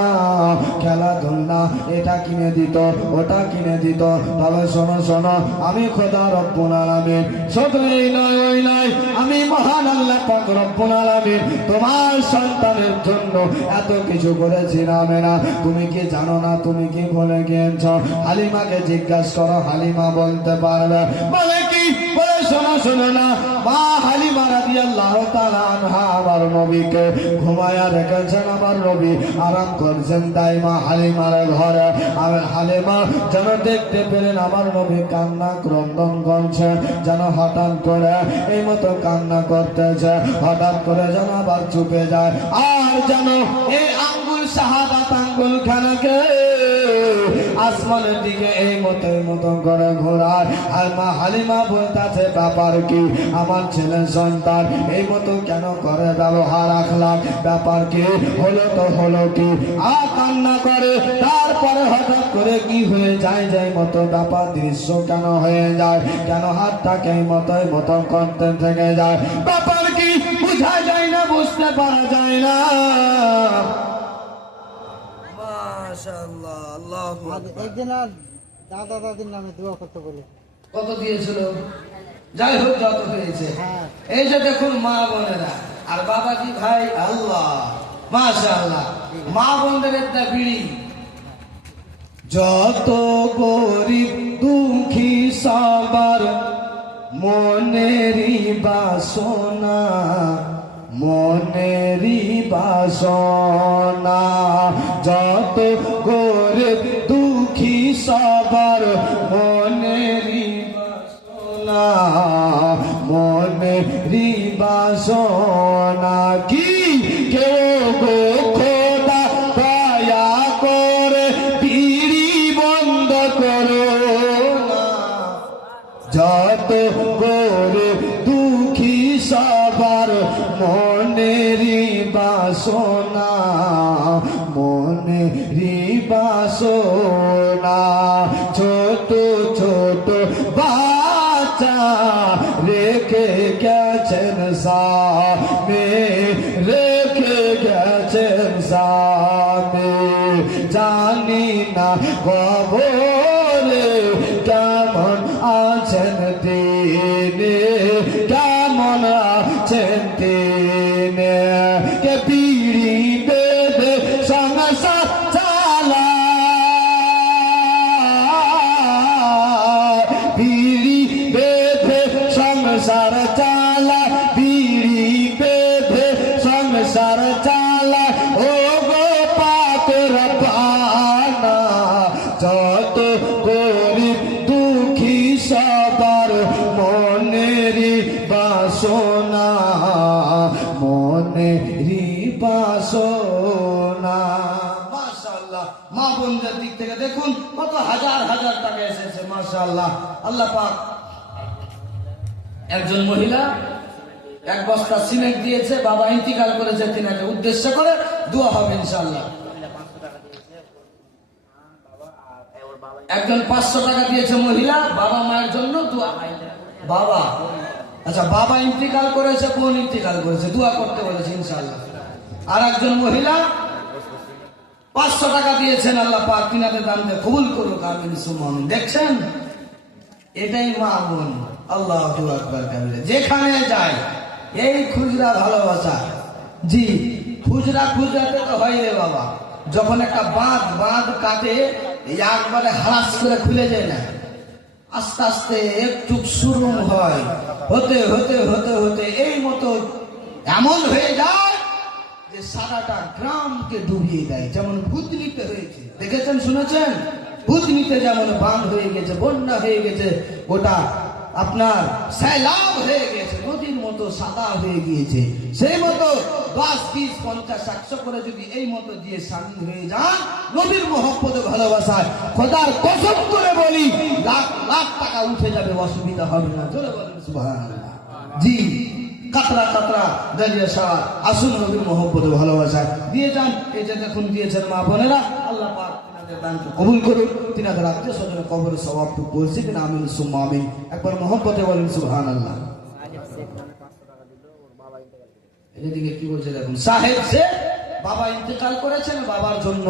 খেলাধুলা এটা কিনে দিত ওটা কিনে দিত। তবে শোনো আমি খোদা রব্বুল আলামিন, শুধু এই নয় ওই নয়, আমি মহান আল্লাহ পাক রব্বুল আলামিন তোমার সন্তানের জন্য এত কিছু করেছি না মেনা। তুমি কি জানো না, তুমি কি ভুলে গিয়েছ? হালিমাকে জিজ্ঞাসা করো, হালিমা বলতে পারবে। বলে কি? বলে শোনো কথা শুনে না। মা হালিমা রাদিয়াল্লাহু তাআলা আনহা আমার নবীকে ঘুমায়া রেখেছেন, আমার নবী আরাম করছেন, তাই মা হালিমার ঘরে আমার হালিমা যেন দেখতে পেলেন আমার নবী কান্না ক্রন্দন করছে, যেন হঠাৎ করে এই মতো কান্না করতেছে, হঠাৎ করে যেন আবার চুপে যায়, আর যেন এই আঙ্গুল শাহাদাত আঙ্গুল খানাকে আসমানের দিকে এই মতো করে ঘোরায়। আর মা হালিমা বলতেছে ব্যাপার কি, আমার ছেলে সন্তান এই মতো কেন করে ব্যবহার আখলাক, ব্যাপার কি, হলো তো হলো কি, আর কান্না করে। তারপরে হঠাৎ করে কি হয়ে যায়, যাই মতো ব্যাপার দৃশ্য কেন হয়ে যায়, কেন হাতটাকে এই মতো করতে থেকে যায়, ব্যাপার কি বুঝা যায় না, বুঝতে পারা যায় না। মাশাআল্লাহ, আল্লাহু আকবার। একদিন আর দাদা দাদির নামে দোয়া করতে বলে কত দিয়েছিল, যাই হোক যত হয়েছে। হ্যাঁ। এই যে দেখুন মা বোনেরা আর বাবাজি ভাই, আল্লাহ মাশাআল্লাহ, মা বোনদের একটা বিড়ি, যত গরিব দুঃখী সবার মনেরই বাসনা, মনেরই বাসনা, যত গরিব দুঃখী সবার মনেরই বাসনা, মনেরই বাসনা, কি কেউ গো খোদা দয়া করে বিড়ি বন্ধ করো না, যত গরিব দুঃখী সবার মনেরই বাসনা, মনেরই বাসনা, ছোট ছোট বাচ্চা রেখে গেছেন সামনে, রেখে গেছেন সামনে, জানি না কবরে কেমন আছেন তিনি, কেমন আছেন তিনি, কে বিড়ি বেঁধে সংসার চালায়, বিড়ি বেঁধে সংসার চালায়, বিড়ি বেঁধে সংসার চালায়, ও গো পাকের পানা, যত গরিব দুঃখী সবার মনেরই বাসনা, মনেরই বাসনা। মাশাআল্লাহ, মা বোনদের দিক থেকে দেখুন কত হাজার হাজার টাকা এসেছে, মাশাআল্লাহ। আল্লাহ পাক একজন মহিলা এক বস্তা সিমেন্ট দিয়েছে, বাবা ইন্তিকাল করেছে, তিনাকে উদ্দেশ্য করে দোয়া হবে ইনশাআল্লাহ। একজন 500 টাকা দিয়েছে মহিলা, বাবা মায়ের জন্য দোয়া। বাবা, আচ্ছা বাবা ইন্তিকাল করেছে, বোন ইন্তিকাল করেছে, দোয়া করতে বলেছে ইনশাআল্লাহ। আর একজন মহিলা 500 টাকা দিয়েছেন, আল্লাহ পাক তিনাদের দানকে কবুল করুক, আমিন সুম্মা আমিন। দেখছেন, এটাই মা বোন, আল্লাহু আকবার কাবিরা। যেখানে যায় এই খুচরা ভালোবাসা, জি খুচরাতে তো হয় রে বাবা, যখন একটা বাঁধ কাটে একবারে হারাস করে খুলে যায় না, আস্তে আস্তে একটু শুরু হয়, হতে হতে হতে হতে এই মতো এমন হয়ে যায় যে সারাটা গ্রামকে ডুবিয়ে দেয়। যেমন ভূতনিতে হয়েছে, দেখেছেন শুনেছেন, ভূতনিতে যেমন বাঁধ হয়ে গেছে, বন্যা হয়ে গেছে, ওটা আপনার সৈলাব হয়ে গেছে, নদীর মতো সাদা হয়ে গিয়েছে, সেই মতো 10, 20, 50, 100 করে যদি এই মতো দিয়ে সামিল হয়ে যান নবীর মহব্বতে ভালোবাসায়, খোদার কসম করে বলি লাখ লাখ টাকা উঠে যাবে, অসুবিধা হবে না। জোরে বলেন সুবহানাল্লাহ। জি কাতরা কাতরা দাঁড়িয়ে সার আসুন নবীর মহব্বতে ভালোবাসায় দিয়ে যান। এই যে দেখুন দিয়েছেন মা বোনেরা, আল্লাহ পাক দানকে কবুল করুন, তিনাদের আত্মীয় স্বজনের কবরের সওয়াবটুকু পৌঁছে দিন, আমিন সুম্মা আমিন। একবার মহব্বতে বলেন সুবহানাল্লাহ। এদিকে কি বলছে দেখুন, সাহেব সে বাবা ইন্তেকাল করেছেন, বাবার জন্য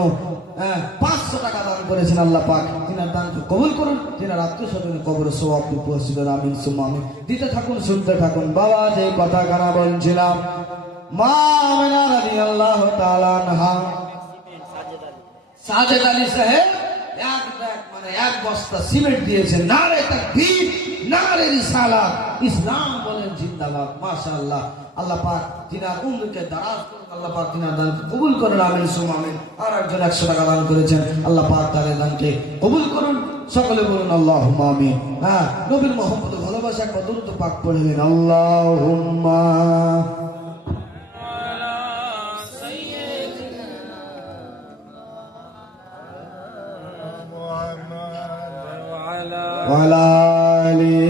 500 টাকা দান করেছেন, আল্লাহ পাক তিনার দানকে কবুল করুন, তিনার আত্মীয় স্বজনের কবরের সওয়াবটুকু পৌঁছে দিন, আমিন সুম্মা আমিন। দিতে থাকুন, শুনতে থাকুন। বাবা যে কথা কানা বলছিলাম, মা আমিনা রাদিয়াল্লাহু তাআলা আনহা, সাজেদ আলী সাহেব এক মানে এক বস্তা সিমেন্ট দিয়েছেন। নারে তাকবীর, নারে রিসালাত, ইসলাম বলেন জিন্দাবাদ। মাশাআল্লাহ। আল্লাহ পাক তিনার উম্রকে দারাজ করুন, আল্লাহ পাক তিনার দানকে কবুল করেন। আমিন সুম্মা আমিন। আর একজন 100 টাকা দান করেছেন, আল্লাহ পাক তার দানকে কবুল করুন। সকলে বলুন আল্লাহুম্মা আমিন। হ্যাঁ, নবীর মুহাম্মদ ভালোবাসা একবার দরুদ পাক পড়বেন। আল্লাহুম্মা ওয়া আলা আলি